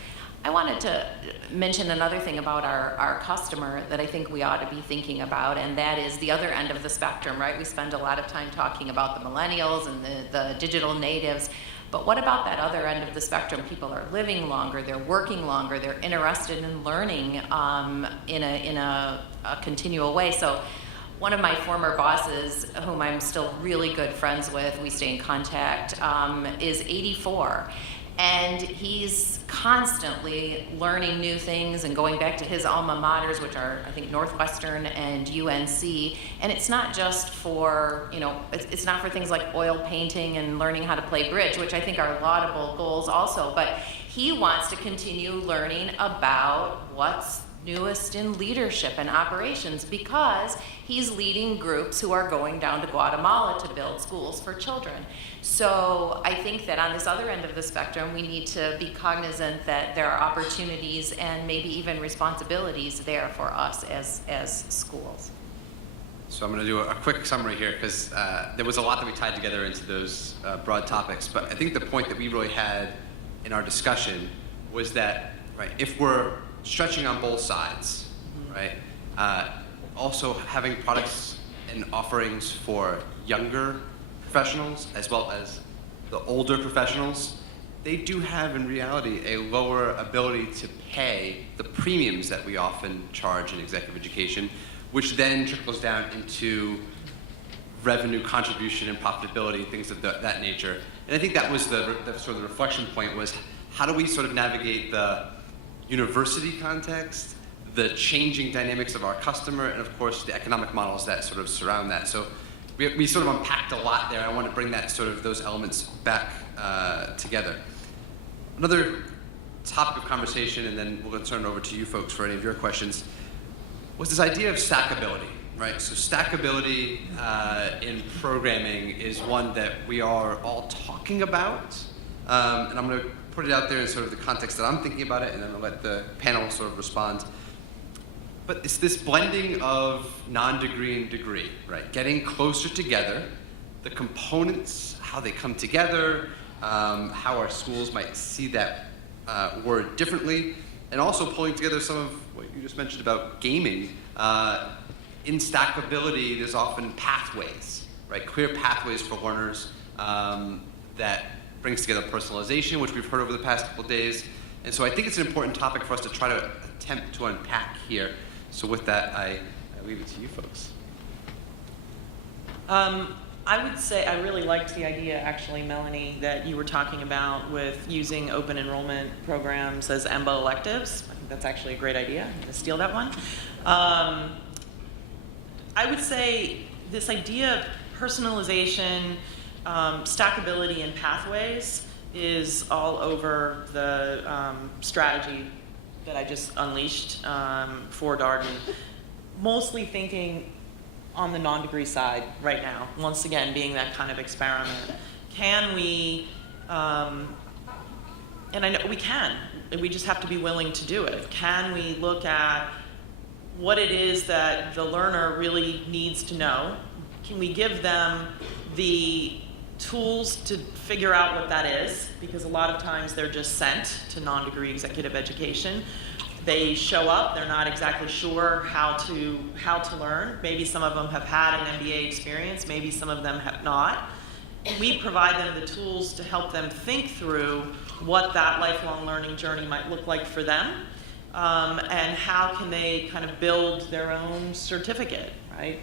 I wanted to mention another thing about our customer that I think we ought to be thinking about, and that is the other end of the spectrum, right? We spend a lot of time talking about the millennials and the digital natives. But what about that other end of the spectrum? People are living longer, they're working longer, they're interested in learning in a continual way. So one of my former bosses, whom I'm still really good friends with, we stay in contact, is 84. And he's constantly learning new things and going back to his alma maters, which are, I think, Northwestern and UNC. And it's not just for, it's not for things like oil painting and learning how to play bridge, which I think are laudable goals also. But he wants to continue learning about what's newest in leadership and operations, because he's leading groups who are going down to Guatemala to build schools for children. So I think that on this other end of the spectrum, we need to be cognizant that there are opportunities and maybe even responsibilities there for us as schools. So I'm going to do a quick summary here because there was a lot that we tied together into those broad topics. But I think the point that we really had in our discussion was that, right, if we're stretching on both sides, right, also having products and offerings for younger professionals as well as the older professionals, they do have in reality a lower ability to pay the premiums that we often charge in executive education, which then trickles down into revenue contribution and profitability, things of that nature. And I think that was the sort of the reflection point was, how do we sort of navigate the university context, the changing dynamics of our customer, and of course the economic models that sort of surround that. So we sort of unpacked a lot there. I want to bring that sort of those elements back together. Another topic of conversation, and then we're going to turn it over to you folks for any of your questions, was this idea of stackability, right? So stackability in programming is one that we are all talking about, and I'm going to put it out there in sort of the context that I'm thinking about it, and then I'll let the panel sort of respond. But it's this blending of non-degree and degree, right? Getting closer together, the components, how they come together, how our schools might see that word differently, and also pulling together some of what you just mentioned about gaming. In stackability, there's often pathways, right? Clear pathways for learners that brings together personalization, which we've heard over the past couple of days. And so I think it's an important topic for us to try to attempt to unpack here. So with that, I leave it to you folks. I would say I really liked the idea, actually, Melanie, that you were talking about with using open enrollment programs as EMBA electives. I think that's actually a great idea. I'm going to steal that one. I would say this idea of personalization, stackability, and pathways is all over the strategy that I just unleashed for Darden. Mostly thinking on the non-degree side right now, once again being that kind of experiment. Can we, and I know we can, we just have to be willing to do it. Can we look at what it is that the learner really needs to know? Can we give them the tools to figure out what that is? Because a lot of times they're just sent to non-degree executive education. They show up, they're not exactly sure how to learn. Maybe some of them have had an MBA experience, maybe some of them have not. We provide them the tools to help them think through what that lifelong learning journey might look like for them, and how can they kind of build their own certificate, right?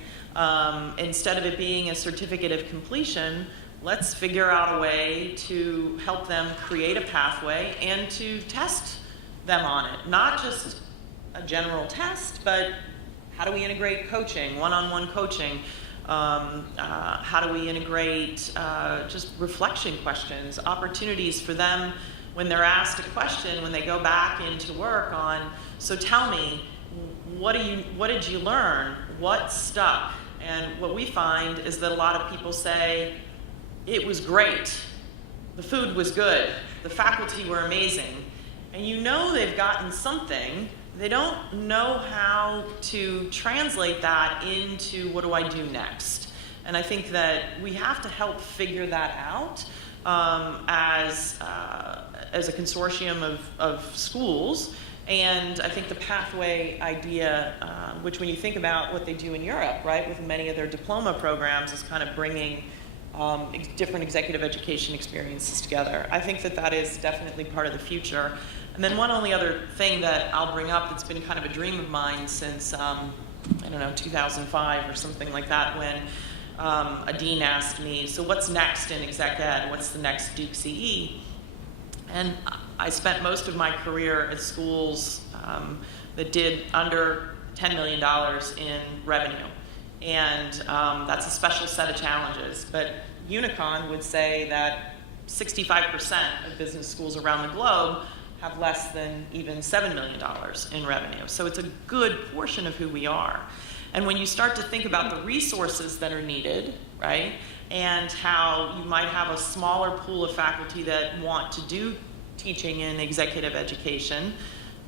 Instead of it being a certificate of completion, let's figure out a way to help them create a pathway and to test them on it. Not just a general test, but how do we integrate coaching, one-on-one coaching? How do we integrate just reflection questions, opportunities for them when they're asked a question, when they go back into work on, so tell me, what did you learn? What stuck? And what we find is that a lot of people say, it was great, the food was good, the faculty were amazing. And you know they've gotten something, they don't know how to translate that into what do I do next. And I think that we have to help figure that out as a consortium of schools. And I think the pathway idea, which when you think about what they do in Europe, right, with many of their diploma programs, is kind of bringing different executive education experiences together. I think that is definitely part of the future. And then one only other thing that I'll bring up that's been kind of a dream of mine since, I don't know, 2005 or something like that, when a dean asked me, so what's next in exec ed? What's the next Duke CE? And I spent most of my career at schools that did under $10 million in revenue. And that's a special set of challenges. But Unicon would say that 65% of business schools around the globe have less than even $7 million in revenue. So it's a good portion of who we are. And when you start to think about the resources that are needed, right, and how you might have a smaller pool of faculty that want to do teaching in executive education,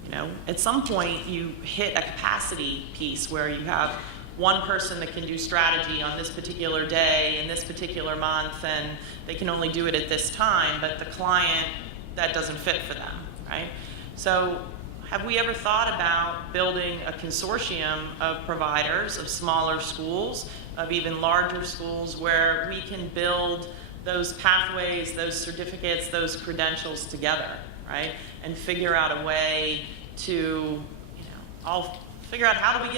you know, at some point you hit a capacity piece where you have one person that can do strategy on this particular day in this particular month, and they can only do it at this time, but the client, that doesn't fit for them, right? So have we ever thought about building a consortium of providers, of smaller schools, of even larger schools, where we can build those pathways, those certificates, those credentials together, right? And figure out a way to, I'll figure out how do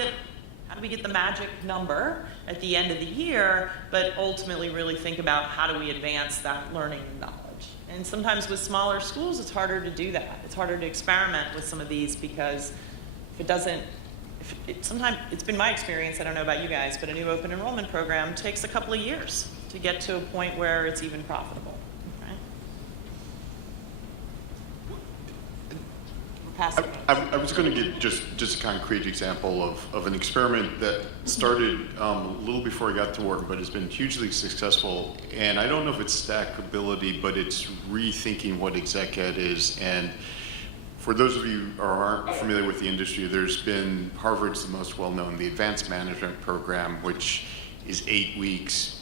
we get the magic number at the end of the year, but ultimately really think about how do we advance that learning and knowledge. And sometimes with smaller schools, it's harder to do that. It's harder to experiment with some of these because sometimes it's been my experience, I don't know about you guys, but a new open enrollment program takes a couple of years to get to a point where it's even profitable. Right? We're passing it. I was going to give just a concrete example of an experiment that started a little before I got to work, but has been hugely successful. And I don't know if it's stackability, but it's rethinking what exec ed is. And for those of you who aren't familiar with the industry, there's been Harvard's the most well-known, the Advanced Management Program, which is 8 weeks,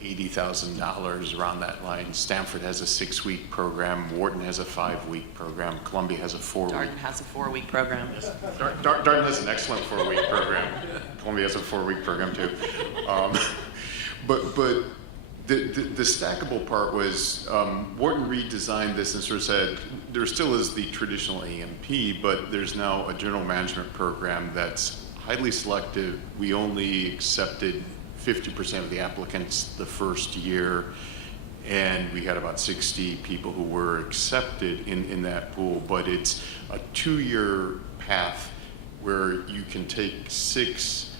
$80,000 around that line. Stanford has a 6-week program. Wharton has a 5-week program. Columbia has a 4-week. Darden has a 4-week program. Darden has an excellent 4-week program. Columbia has a 4-week program too. But the stackable part was Wharton redesigned this and sort of said there still is the traditional AMP, but there's now a general management program that's highly selective. We only accepted 50% of the applicants the first year, and we had about 60 people who were accepted in that pool, but it's a 2-year path where you can take 6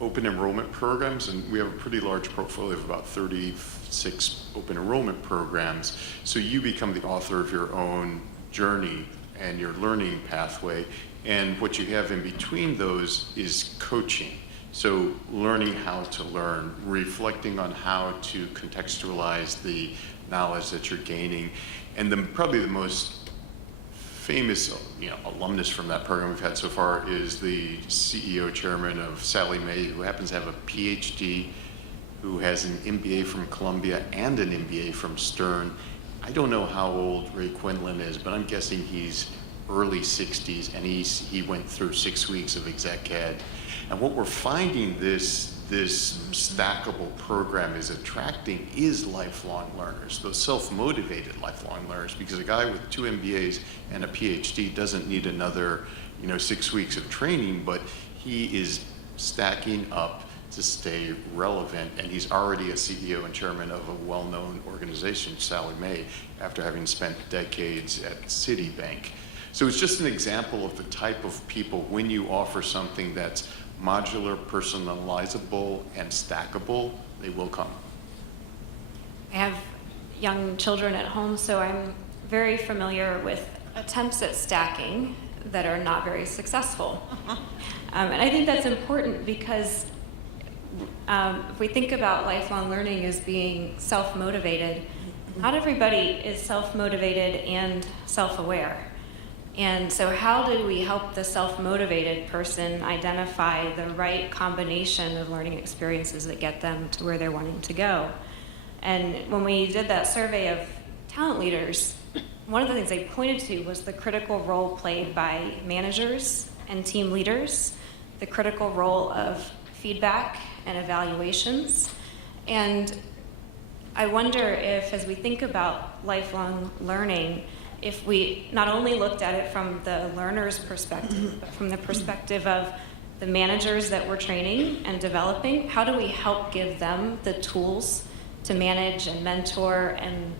open enrollment programs, and we have a pretty large portfolio of about 36 open enrollment programs, so you become the author of your own journey and your learning pathway, and what you have in between those is coaching. So learning how to learn, reflecting on how to contextualize the knowledge that you're gaining. And probably the most famous alumnus from that program we've had so far is the CEO chairman of Sallie Mae, who happens to have a PhD, who has an MBA from Columbia and an MBA from Stern. I don't know how old Ray Quinlan is, but I'm guessing he's early 60s, and he went through 6 weeks of exec ed. And what we're finding this stackable program is attracting is lifelong learners, those self-motivated lifelong learners, because a guy with 2 MBAs and a PhD doesn't need another 6 weeks of training, but he is stacking up to stay relevant, and he's already a CEO and chairman of a well-known organization, Sallie Mae, after having spent decades at Citibank. So it's just an example of the type of people, when you offer something that's modular, personalizable, and stackable, they will come. I have young children at home, so I'm very familiar with attempts at stacking that are not very successful. And I think that's important because if we think about lifelong learning as being self-motivated, not everybody is self-motivated and self-aware. And so how do we help the self-motivated person identify the right combination of learning experiences that get them to where they're wanting to go? And when we did that survey of talent leaders, one of the things they pointed to was the critical role played by managers and team leaders, the critical role of feedback and evaluations. And I wonder if, as we think about lifelong learning, if we not only looked at it from the learner's perspective, but from the perspective of the managers that we're training and developing, how do we help give them the tools to manage and mentor and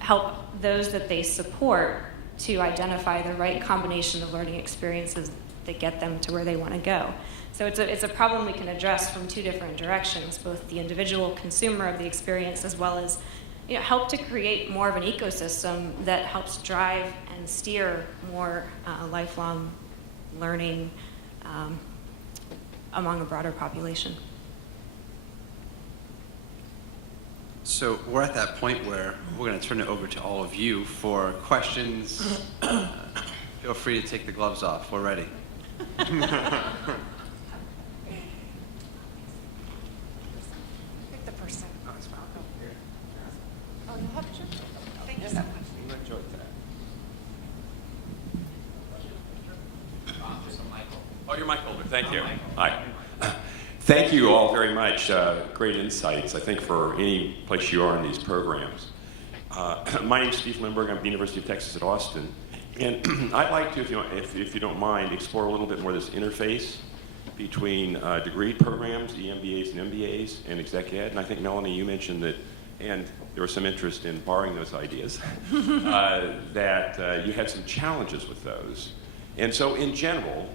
help those that they support to identify the right combination of learning experiences that get them to where they want to go. So it's a problem we can address from 2 different directions, both the individual consumer of the experience as well as help to create more of an ecosystem that helps drive and steer more lifelong learning among a broader population. So we're at that point where we're going to turn it over to all of you for questions. Feel free to take the gloves off. We're ready. Thank you. Hi. Thank you all very much. Great insights, I think, for any place you are in these programs. My name is Steve Lindbergh. I'm at the University of Texas at Austin. And I'd like to, if you don't mind, explore a little bit more this interface between degree programs, EMBAs and MBAs, and exec ed. And I think, Melanie, you mentioned that, and there was some interest in borrowing those ideas, that you had some challenges with those. And so in general,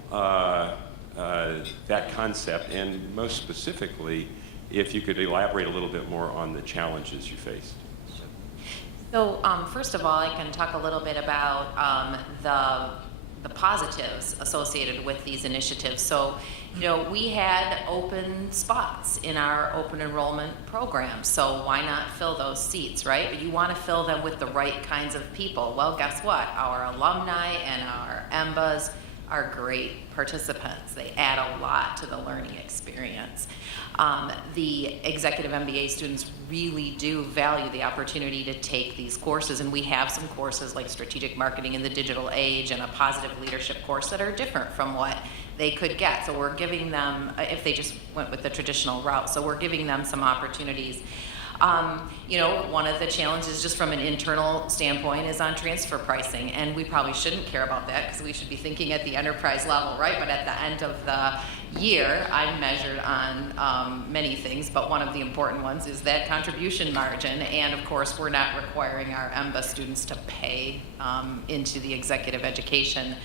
that concept, and most specifically, if you could elaborate a little bit more on the challenges you faced. So first of all, I can talk a little bit about the positives associated with these initiatives. So, we had open spots in our open enrollment program. So why not fill those seats, right? But you want to fill them with the right kinds of people. Well, guess what? Our alumni and our MBAs are great participants. They add a lot to the learning experience. The executive MBA students really do value the opportunity to take these courses, and we have some courses like strategic marketing in the digital age and a positive leadership course that are different from what they could get. So we're giving them, if they just went with the traditional route, so we're giving them some opportunities. One of the challenges just from an internal standpoint is on transfer pricing, and we probably shouldn't care about that because we should be thinking at the enterprise level, right? But at the end of the year, I'm measured on many things, but one of the important ones is that contribution margin, and of course, we're not requiring our MBA students to pay into the executive education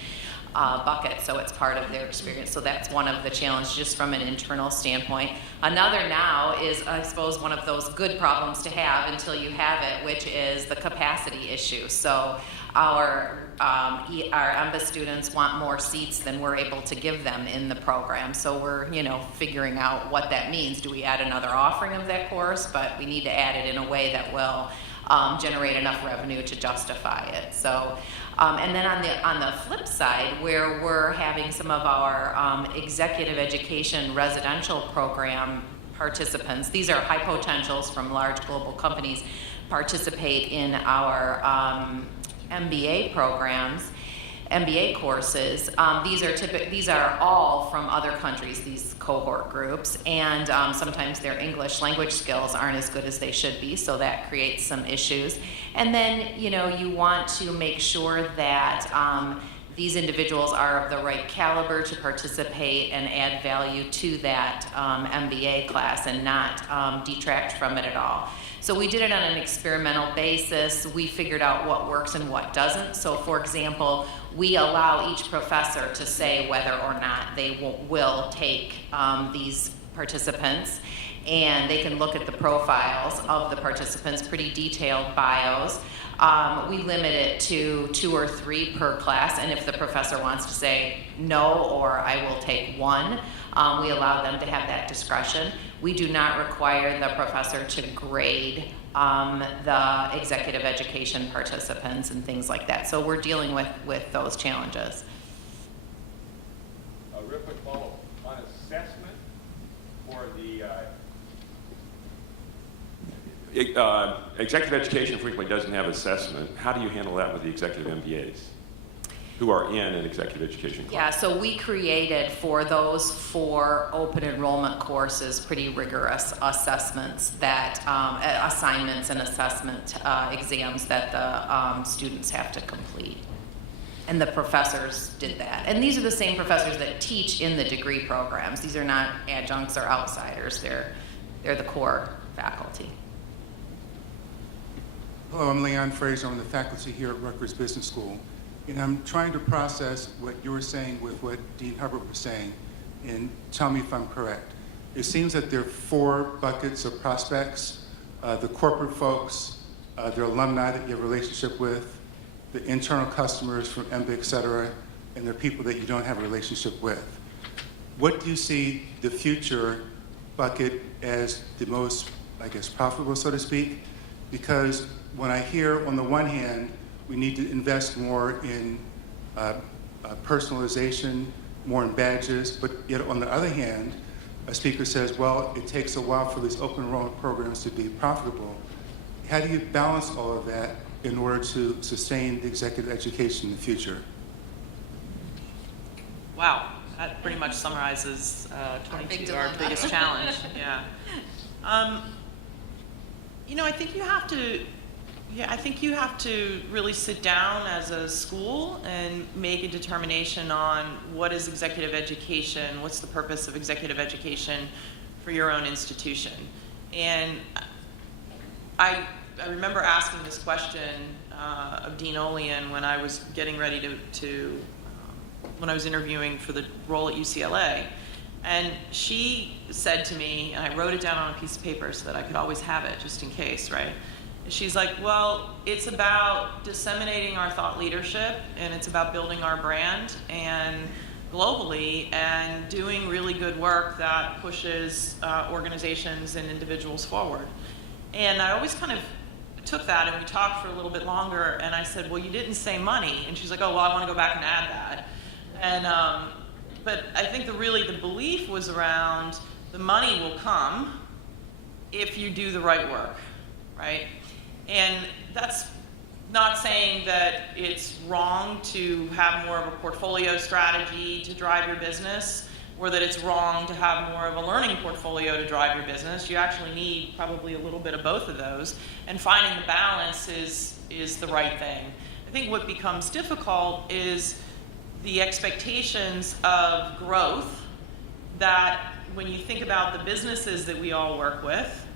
bucket, so it's part of their experience. So that's one of the challenges just from an internal standpoint. Another now is, I suppose, one of those good problems to have until you have it, which is the capacity issue. So our MBA students want more seats than we're able to give them in the program. So we're, figuring out what that means. Do we add another offering of that course? But we need to add it in a way that will generate enough revenue to justify it. So, and then on the flip side, where we're having some of our executive education residential program participants, these are high potentials from large global companies, participate in our MBA programs, MBA courses. These are all from other countries, these cohort groups, and sometimes their English language skills aren't as good as they should be, so that creates some issues. And then, you want to make sure that these individuals are of the right caliber to participate and add value to that MBA class and not detract from it at all. So we did it on an experimental basis. We figured out what works and what doesn't. So for example, we allow each professor to say whether or not they will take these participants, and they can look at the profiles of the participants, pretty detailed bios. We limit it to 2 or 3 per class, and if the professor wants to say no or I will take 1, we allow them to have that discretion. We do not require the professor to grade the executive education participants and things like that. So we're dealing with those challenges. A real quick follow-up on assessment for the executive education frequently doesn't have assessment. How do you handle that with the executive MBAs who are in an executive education class? Yeah, so we created for those 4 open enrollment courses pretty rigorous assessments that, assignments and assessment exams that the students have to complete. And the professors did that. And these are the same professors that teach in the degree programs. These are not adjuncts or outsiders. They're the core faculty. Hello, I'm Leon Fraser. I'm the faculty here at Rutgers Business School. And I'm trying to process what you were saying with what Dean Hubbard was saying, and tell me if I'm correct. It seems that there are 4 buckets of prospects: the corporate folks, their alumni that you have a relationship with, the internal customers from MBA, et cetera, and the people that you don't have a relationship with. What do you see the future bucket as the most, profitable, so to speak? Because when I hear, on the one hand, we need to invest more in personalization, more in badges, but yet on the other hand, a speaker says, well, it takes a while for these open enrollment programs to be profitable. How do you balance all of that in order to sustain the executive education in the future? Wow, pretty much summarizes Our big 22, our dilemma. biggest challenge. Yeah. You know, I think you have to. Yeah, I think you have to really sit down as a school and make a determination on what is executive education, what's the purpose of executive education for your own institution. And I remember asking this question of Dean Olean when I was getting ready when I was interviewing for the role at UCLA. And she said to me, and I wrote it down on a piece of paper so that I could always have it just in case, right? She's like, well, it's about disseminating our thought leadership, and it's about building our brand and globally, and doing really good work that pushes organizations and individuals forward. And I always kind of took that, and we talked for a little bit longer, and I said, well, you didn't say money. And she's like, oh, well, I want to go back and add that. And but I think the belief was around the money will come if you do the right work, right? And that's not saying that it's wrong to have more of a portfolio strategy to drive your business, or that it's wrong to have more of a learning portfolio to drive your business. You actually need probably a little bit of both of those, and finding the balance is the right thing. I think what becomes difficult is the expectations of growth that when you think about the businesses that we all work with,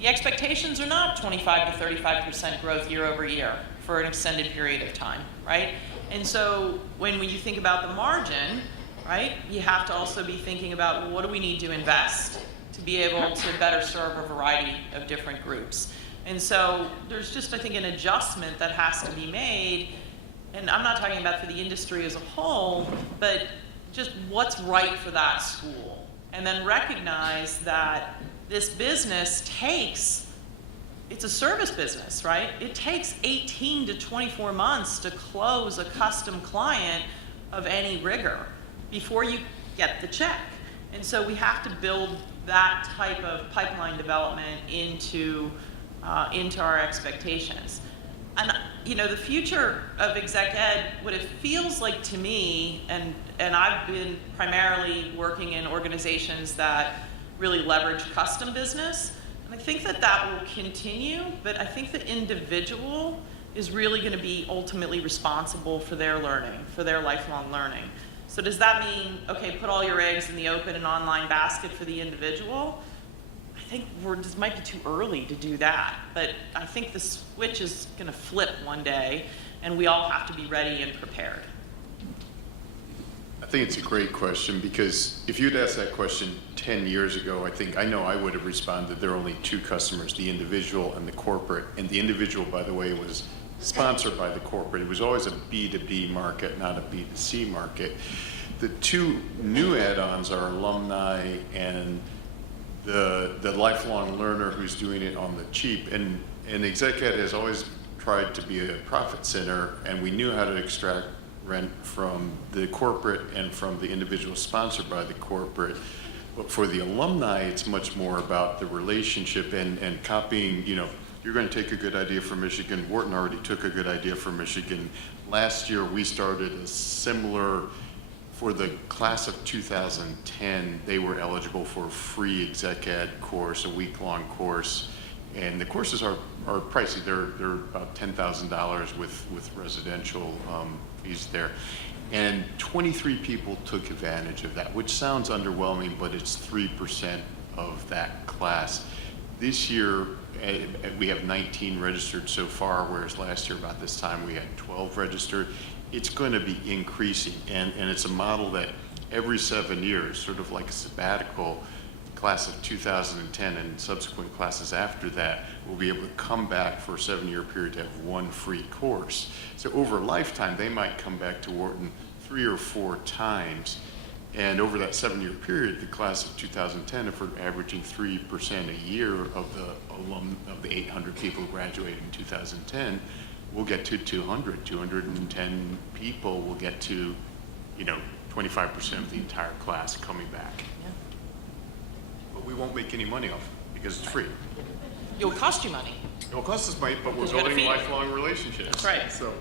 the expectations are not 25 to 35% growth year over year for an extended period of time, right? And so when you think about the margin, right, you have to also be thinking about, well, what do we need to invest to be able to better serve a variety of different groups? And so there's just, I think, an adjustment that has to be made. And I'm not talking about for the industry as a whole, but just what's right for that school. And then recognize that this business it's a service business, right? It takes 18 to 24 months to close a custom client of any rigor before you get the check. And so we have to build that type of pipeline development into our expectations. And you know, the future of exec ed, what it feels like to me, and I've been primarily working in organizations that really leverage custom business, and I think that will continue, but I think the individual is really going to be ultimately responsible for their learning, for their lifelong learning. So does that mean, okay, put all your eggs in the open and online basket for the individual? I think this might be too early to do that, but I think the switch is going to flip one day, and we all have to be ready and prepared. I think it's a great question, because if you'd asked that question 10 years ago, I know I would have responded there are only two customers, the individual and the corporate. And the individual, by the way, was sponsored by the corporate. It was always a B2B market, not a B2C market. The two new add-ons are alumni and the lifelong learner who's doing it on the cheap. And exec ed has always tried to be a profit center, and we knew how to extract rent from the corporate and from the individual sponsored by the corporate. But for the alumni, it's much more about the relationship and copying. You know, you're going to take a good idea from Michigan. Wharton already took a good idea from Michigan. Last year, we started a similar, for the class of 2010, they were eligible for a free exec ed course, a week-long course. And the courses are pricey. They're about $10,000 with residential fees there. And 23 people took advantage of that, which sounds underwhelming, but it's 3% of that class. This year, we have 19 registered so far, whereas last year about this time we had 12 registered. It's going to be increasing, and it's a model that every 7 years, sort of like a sabbatical, class of 2010 and subsequent classes after that will be able to come back for a 7-year period to have one free course. So over a lifetime, they might come back to Wharton 3 or 4 times. And over that 7-year period, the class of 2010, if we're averaging 3% a year of the 800 people who graduated in 2010, we'll get to 210 people will get to, 25% of the entire class coming back. But we won't make any money off it because it's free. It will cost you money. It will cost us money, but we're Because you gotta building feed it. lifelong relationships. That's right. So,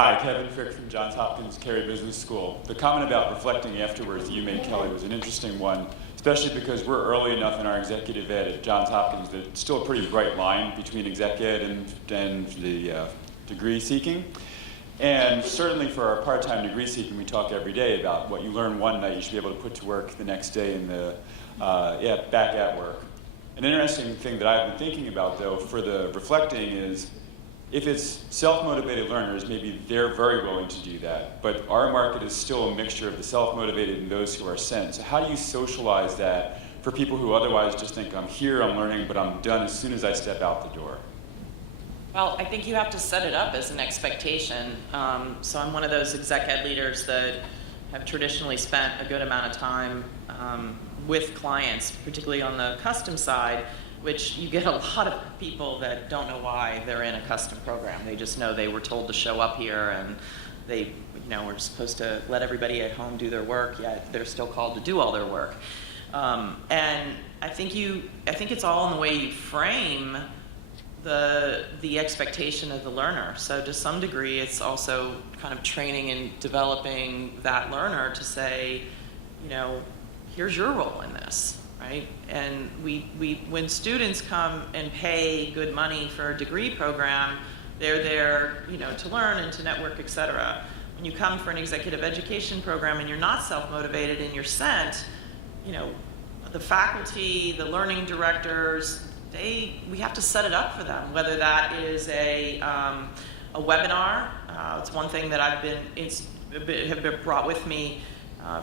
Hi, Kevin Frick from Johns Hopkins Carey Business School. The comment about reflecting afterwards that you made, Kelly, was an interesting one, especially because we're early enough in our executive ed at Johns Hopkins that it's still a pretty bright line between exec ed and the degree seeking. And certainly for our part-time degree seeking, we talk every day about what you learn one night, you should be able to put to work the next day in the, back at work. An interesting thing that I've been thinking about, though, for the reflecting is, if it's self-motivated learners, maybe they're very willing to do that. But our market is still a mixture of the self-motivated and those who are sent. So how do you socialize that for people who otherwise just think, I'm here, I'm learning, but I'm done as soon as I step out the door? Well, I think you have to set it up as an expectation. So I'm one of those exec ed leaders that have traditionally spent a good amount of time with clients, particularly on the custom side, which you get a lot of people that don't know why they're in a custom program. They just know they were told to show up here and they, were supposed to let everybody at home do their work, yet they're still called to do all their work. And I think it's all in the way you frame the expectation of the learner. So to some degree, it's also kind of training and developing that learner to say, here's your role in this. Right? And when students come and pay good money for a degree program, they're there, to learn and to network, et cetera. When you come for an executive education program and you're not self-motivated and you're sent, the faculty, the learning directors, we have to set it up for them. Whether that is a webinar, it's one thing that have been brought with me.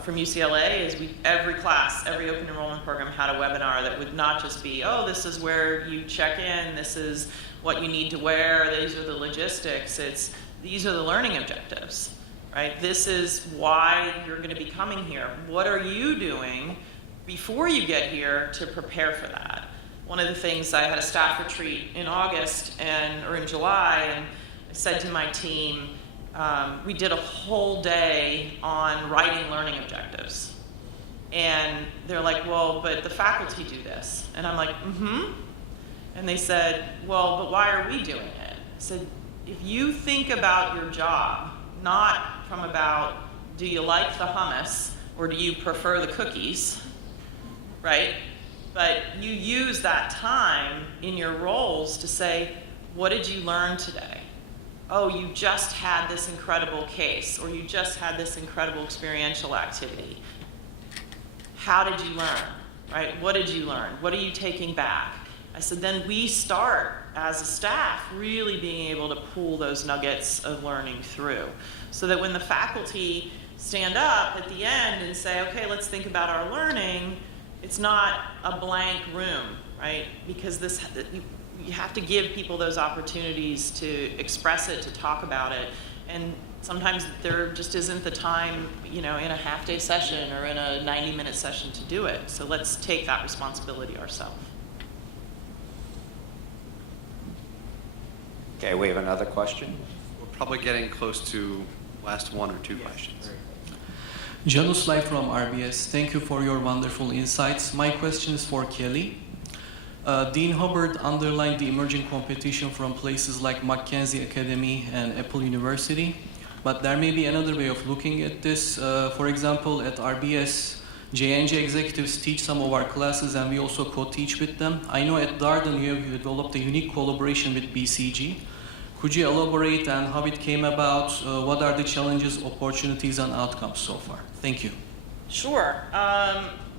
From UCLA is every class, every open enrollment program had a webinar that would not just be, this is where you check in, this is what you need to wear, these are the logistics, these are the learning objectives, right? This is why you're going to be coming here. What are you doing before you get here to prepare for that? One of the things, I had a staff retreat in August or in July, and I said to my team, we did a whole day on writing learning objectives. And they're like, well, but the faculty do this. And I'm like, mm-hmm. And they said, well, but why are we doing it? I said, if you think about your job, not from about, do you like the hummus or do you prefer the cookies, right? But you use that time in your roles to say, what did you learn today? Oh, you just had this incredible case, or you just had this incredible experiential activity. How did you learn, right? What did you learn? What are you taking back? I said, then we start as a staff really being able to pull those nuggets of learning through, so that when the faculty stand up at the end and say, okay, let's think about our learning, it's not a blank room, right? Because you have to give people those opportunities to express it, to talk about it. And sometimes there just isn't the time, in a half-day session or in a 90-minute session to do it. So let's take that responsibility ourselves. Okay, we have another question. We're probably getting close to last one or two questions. Janus Lai from RBS. Thank you for your wonderful insights. My question is for Kelly. Dean Hubbard underlined the emerging competition from places like Mackenzie Academy and Apple University, but there may be another way of looking at this. For example, at RBS, J&J executives teach some of our classes and we also co-teach with them. I know at Darden you have developed a unique collaboration with BCG. Could you elaborate on how it came about? What are the challenges, opportunities, and outcomes so far? Thank you. Sure.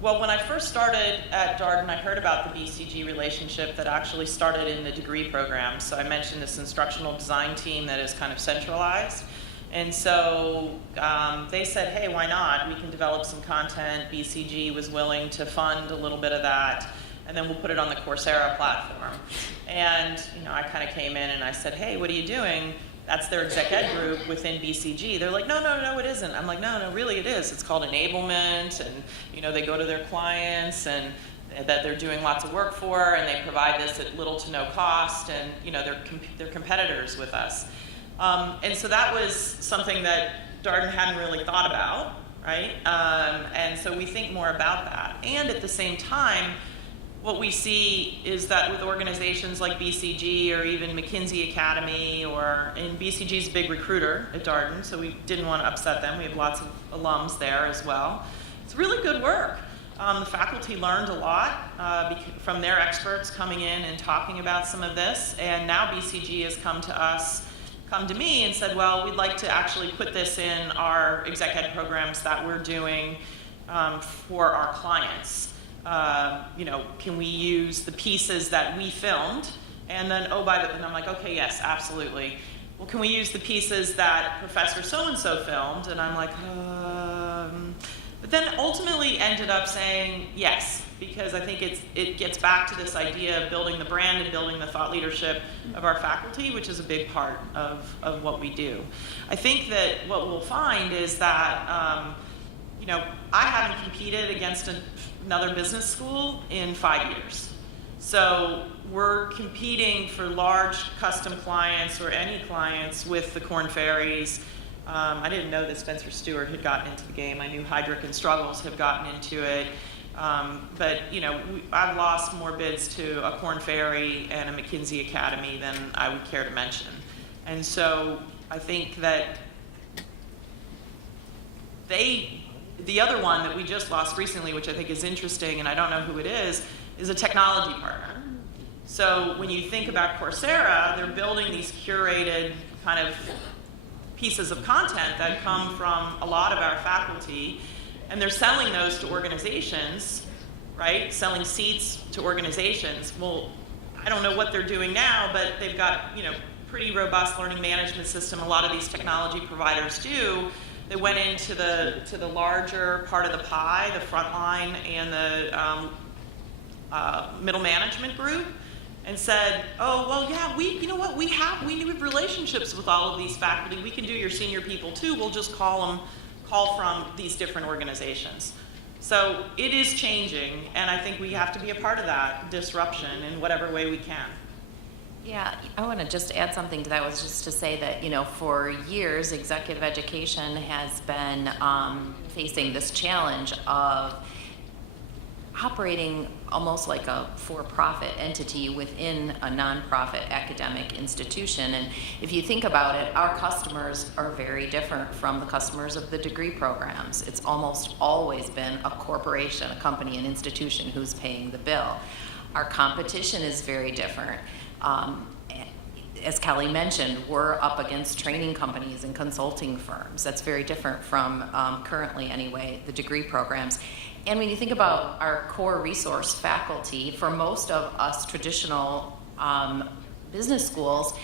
Well, when I first started at Darden, I heard about the BCG relationship that actually started in the degree program. So I mentioned this instructional design team that is kind of centralized. And so they said, hey, why not? We can develop some content. BCG was willing to fund a little bit of that. And then we'll put it on the Coursera platform. And I kind of came in and I said, hey, what are you doing? That's their exec ed group within BCG. They're like, no, it isn't. I'm like, no, really it is. It's called enablement, and they go to their clients and that they're doing lots of work for, and they provide this at little to no cost, and they're competitors with us. And so that was something that Darden hadn't really thought about, right? And so we think more about that. And at the same time, what we see is that with organizations like BCG or even McKinsey Academy, and BCG's a big recruiter at Darden, so we didn't want to upset them. We have lots of alums there as well. It's really good work. The faculty learned a lot from their experts coming in and talking about some of this, and now BCG has come to me and said, well, we'd like to actually put this in our exec ed programs that we're doing for our clients. Can we use the pieces that we filmed? And then, and I'm like, okay, yes, absolutely. Well, can we use the pieces that Professor so-and-so filmed? And I'm like, but then ultimately ended up saying yes, because I think it gets back to this idea of building the brand and building the thought leadership of our faculty, which is a big part of what we do. I think that what we'll find is that, I haven't competed against another business school in 5 years. So we're competing for large custom clients or any clients with the Korn Ferries. I didn't know that Spencer Stewart had gotten into the game. I knew Heidrick and Struggles have gotten into it. But I've lost more bids to a Korn Ferry and a McKinsey Academy than I would care to mention. And so I think that the other one that we just lost recently, which I think is interesting, and I don't know who it is a technology partner. So when you think about Coursera, they're building these curated kind of pieces of content that come from a lot of our faculty, and they're selling those to organizations, right? Selling seats to organizations. Well, I don't know what they're doing now, but they've got, pretty robust learning management system. A lot of these technology providers do. They went into the larger part of the pie, the frontline and the middle management group, and said, oh, well, yeah, we have relationships with all of these faculty. We can do your senior people too. We'll just call from these different organizations. So it is changing, and I think we have to be a part of that disruption in whatever way we can. Yeah, I want to just add something to that, was just to say that, for years, executive education has been facing this challenge of operating almost like a for-profit entity within a nonprofit academic institution. And if you think about it, our customers are very different from the customers of the degree programs. It's almost always been a corporation, a company, an institution who's paying the bill. Our competition is very different. As Kelly mentioned, we're up against training companies and consulting firms. That's very different from, currently anyway, the degree programs. And when you think about our core resource faculty, for most of us traditional business schools,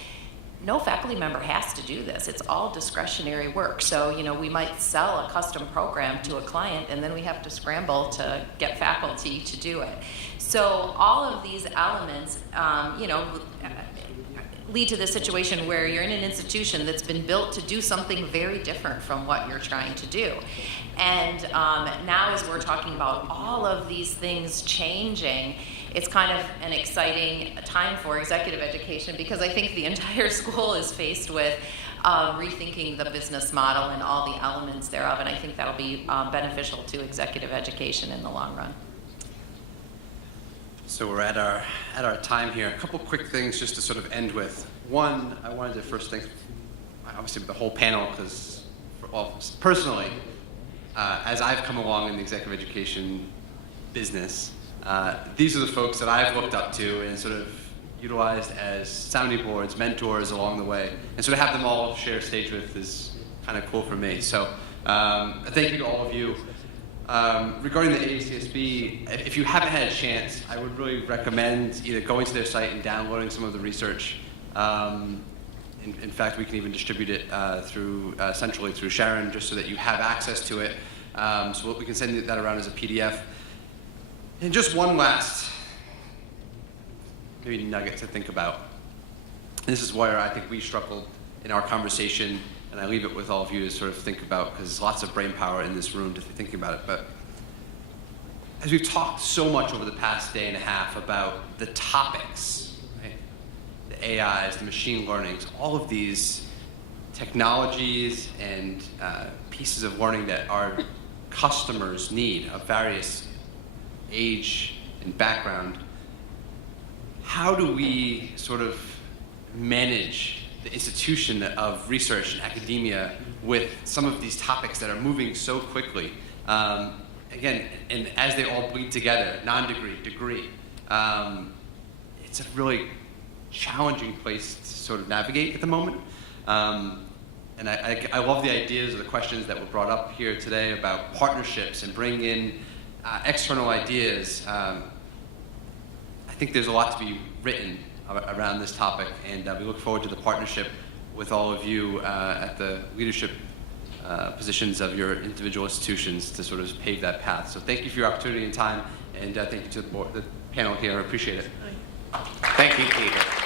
no faculty member has to do this. It's all discretionary work. So, we might sell a custom program to a client, and then we have to scramble to get faculty to do it. So all of these elements, lead to this situation where you're in an institution that's been built to do something very different from what you're trying to do. And now as we're talking about all of these things changing, it's kind of an exciting time for executive education, because I think the entire school is faced with rethinking the business model and all the elements thereof, and I think that'll be beneficial to executive education in the long run. So we're at our time here. A couple quick things just to sort of end with. One, I wanted to first thank, obviously, the whole panel, because, personally, as I've come along in the executive education business, these are the folks that I've looked up to and sort of utilized as sounding boards, mentors along the way. And so to have them all share stage with is kind of cool for me. So thank you to all of you. Regarding the AACSB, if you haven't had a chance, I would really recommend either going to their site and downloading some of the research. In fact, we can even distribute it centrally through Sharon, just so that you have access to it. So we can send that around as a PDF. And just one last maybe nugget to think about. This is where I think we struggled in our conversation, and I leave it with all of you to sort of think about, because there's lots of brain power in this room to thinking about it. But as we've talked so much over the past day and a half about the topics, right? The AIs, the machine learnings, all of these technologies and pieces of learning that our customers need of various age and background, how do we sort of manage the institution of research and academia with some of these topics that are moving so quickly? Again, and as they all bleed together, non-degree, degree, it's a really challenging place to sort of navigate at the moment. And I love the ideas or the questions that were brought up here today about partnerships and bringing in external ideas. I think there's a lot to be written around this topic, and we look forward to the partnership with all of you at the leadership positions of your individual institutions to sort of pave that path. So thank you for your opportunity and time, and thank you to the panel here. I appreciate it. Thank you, Peter.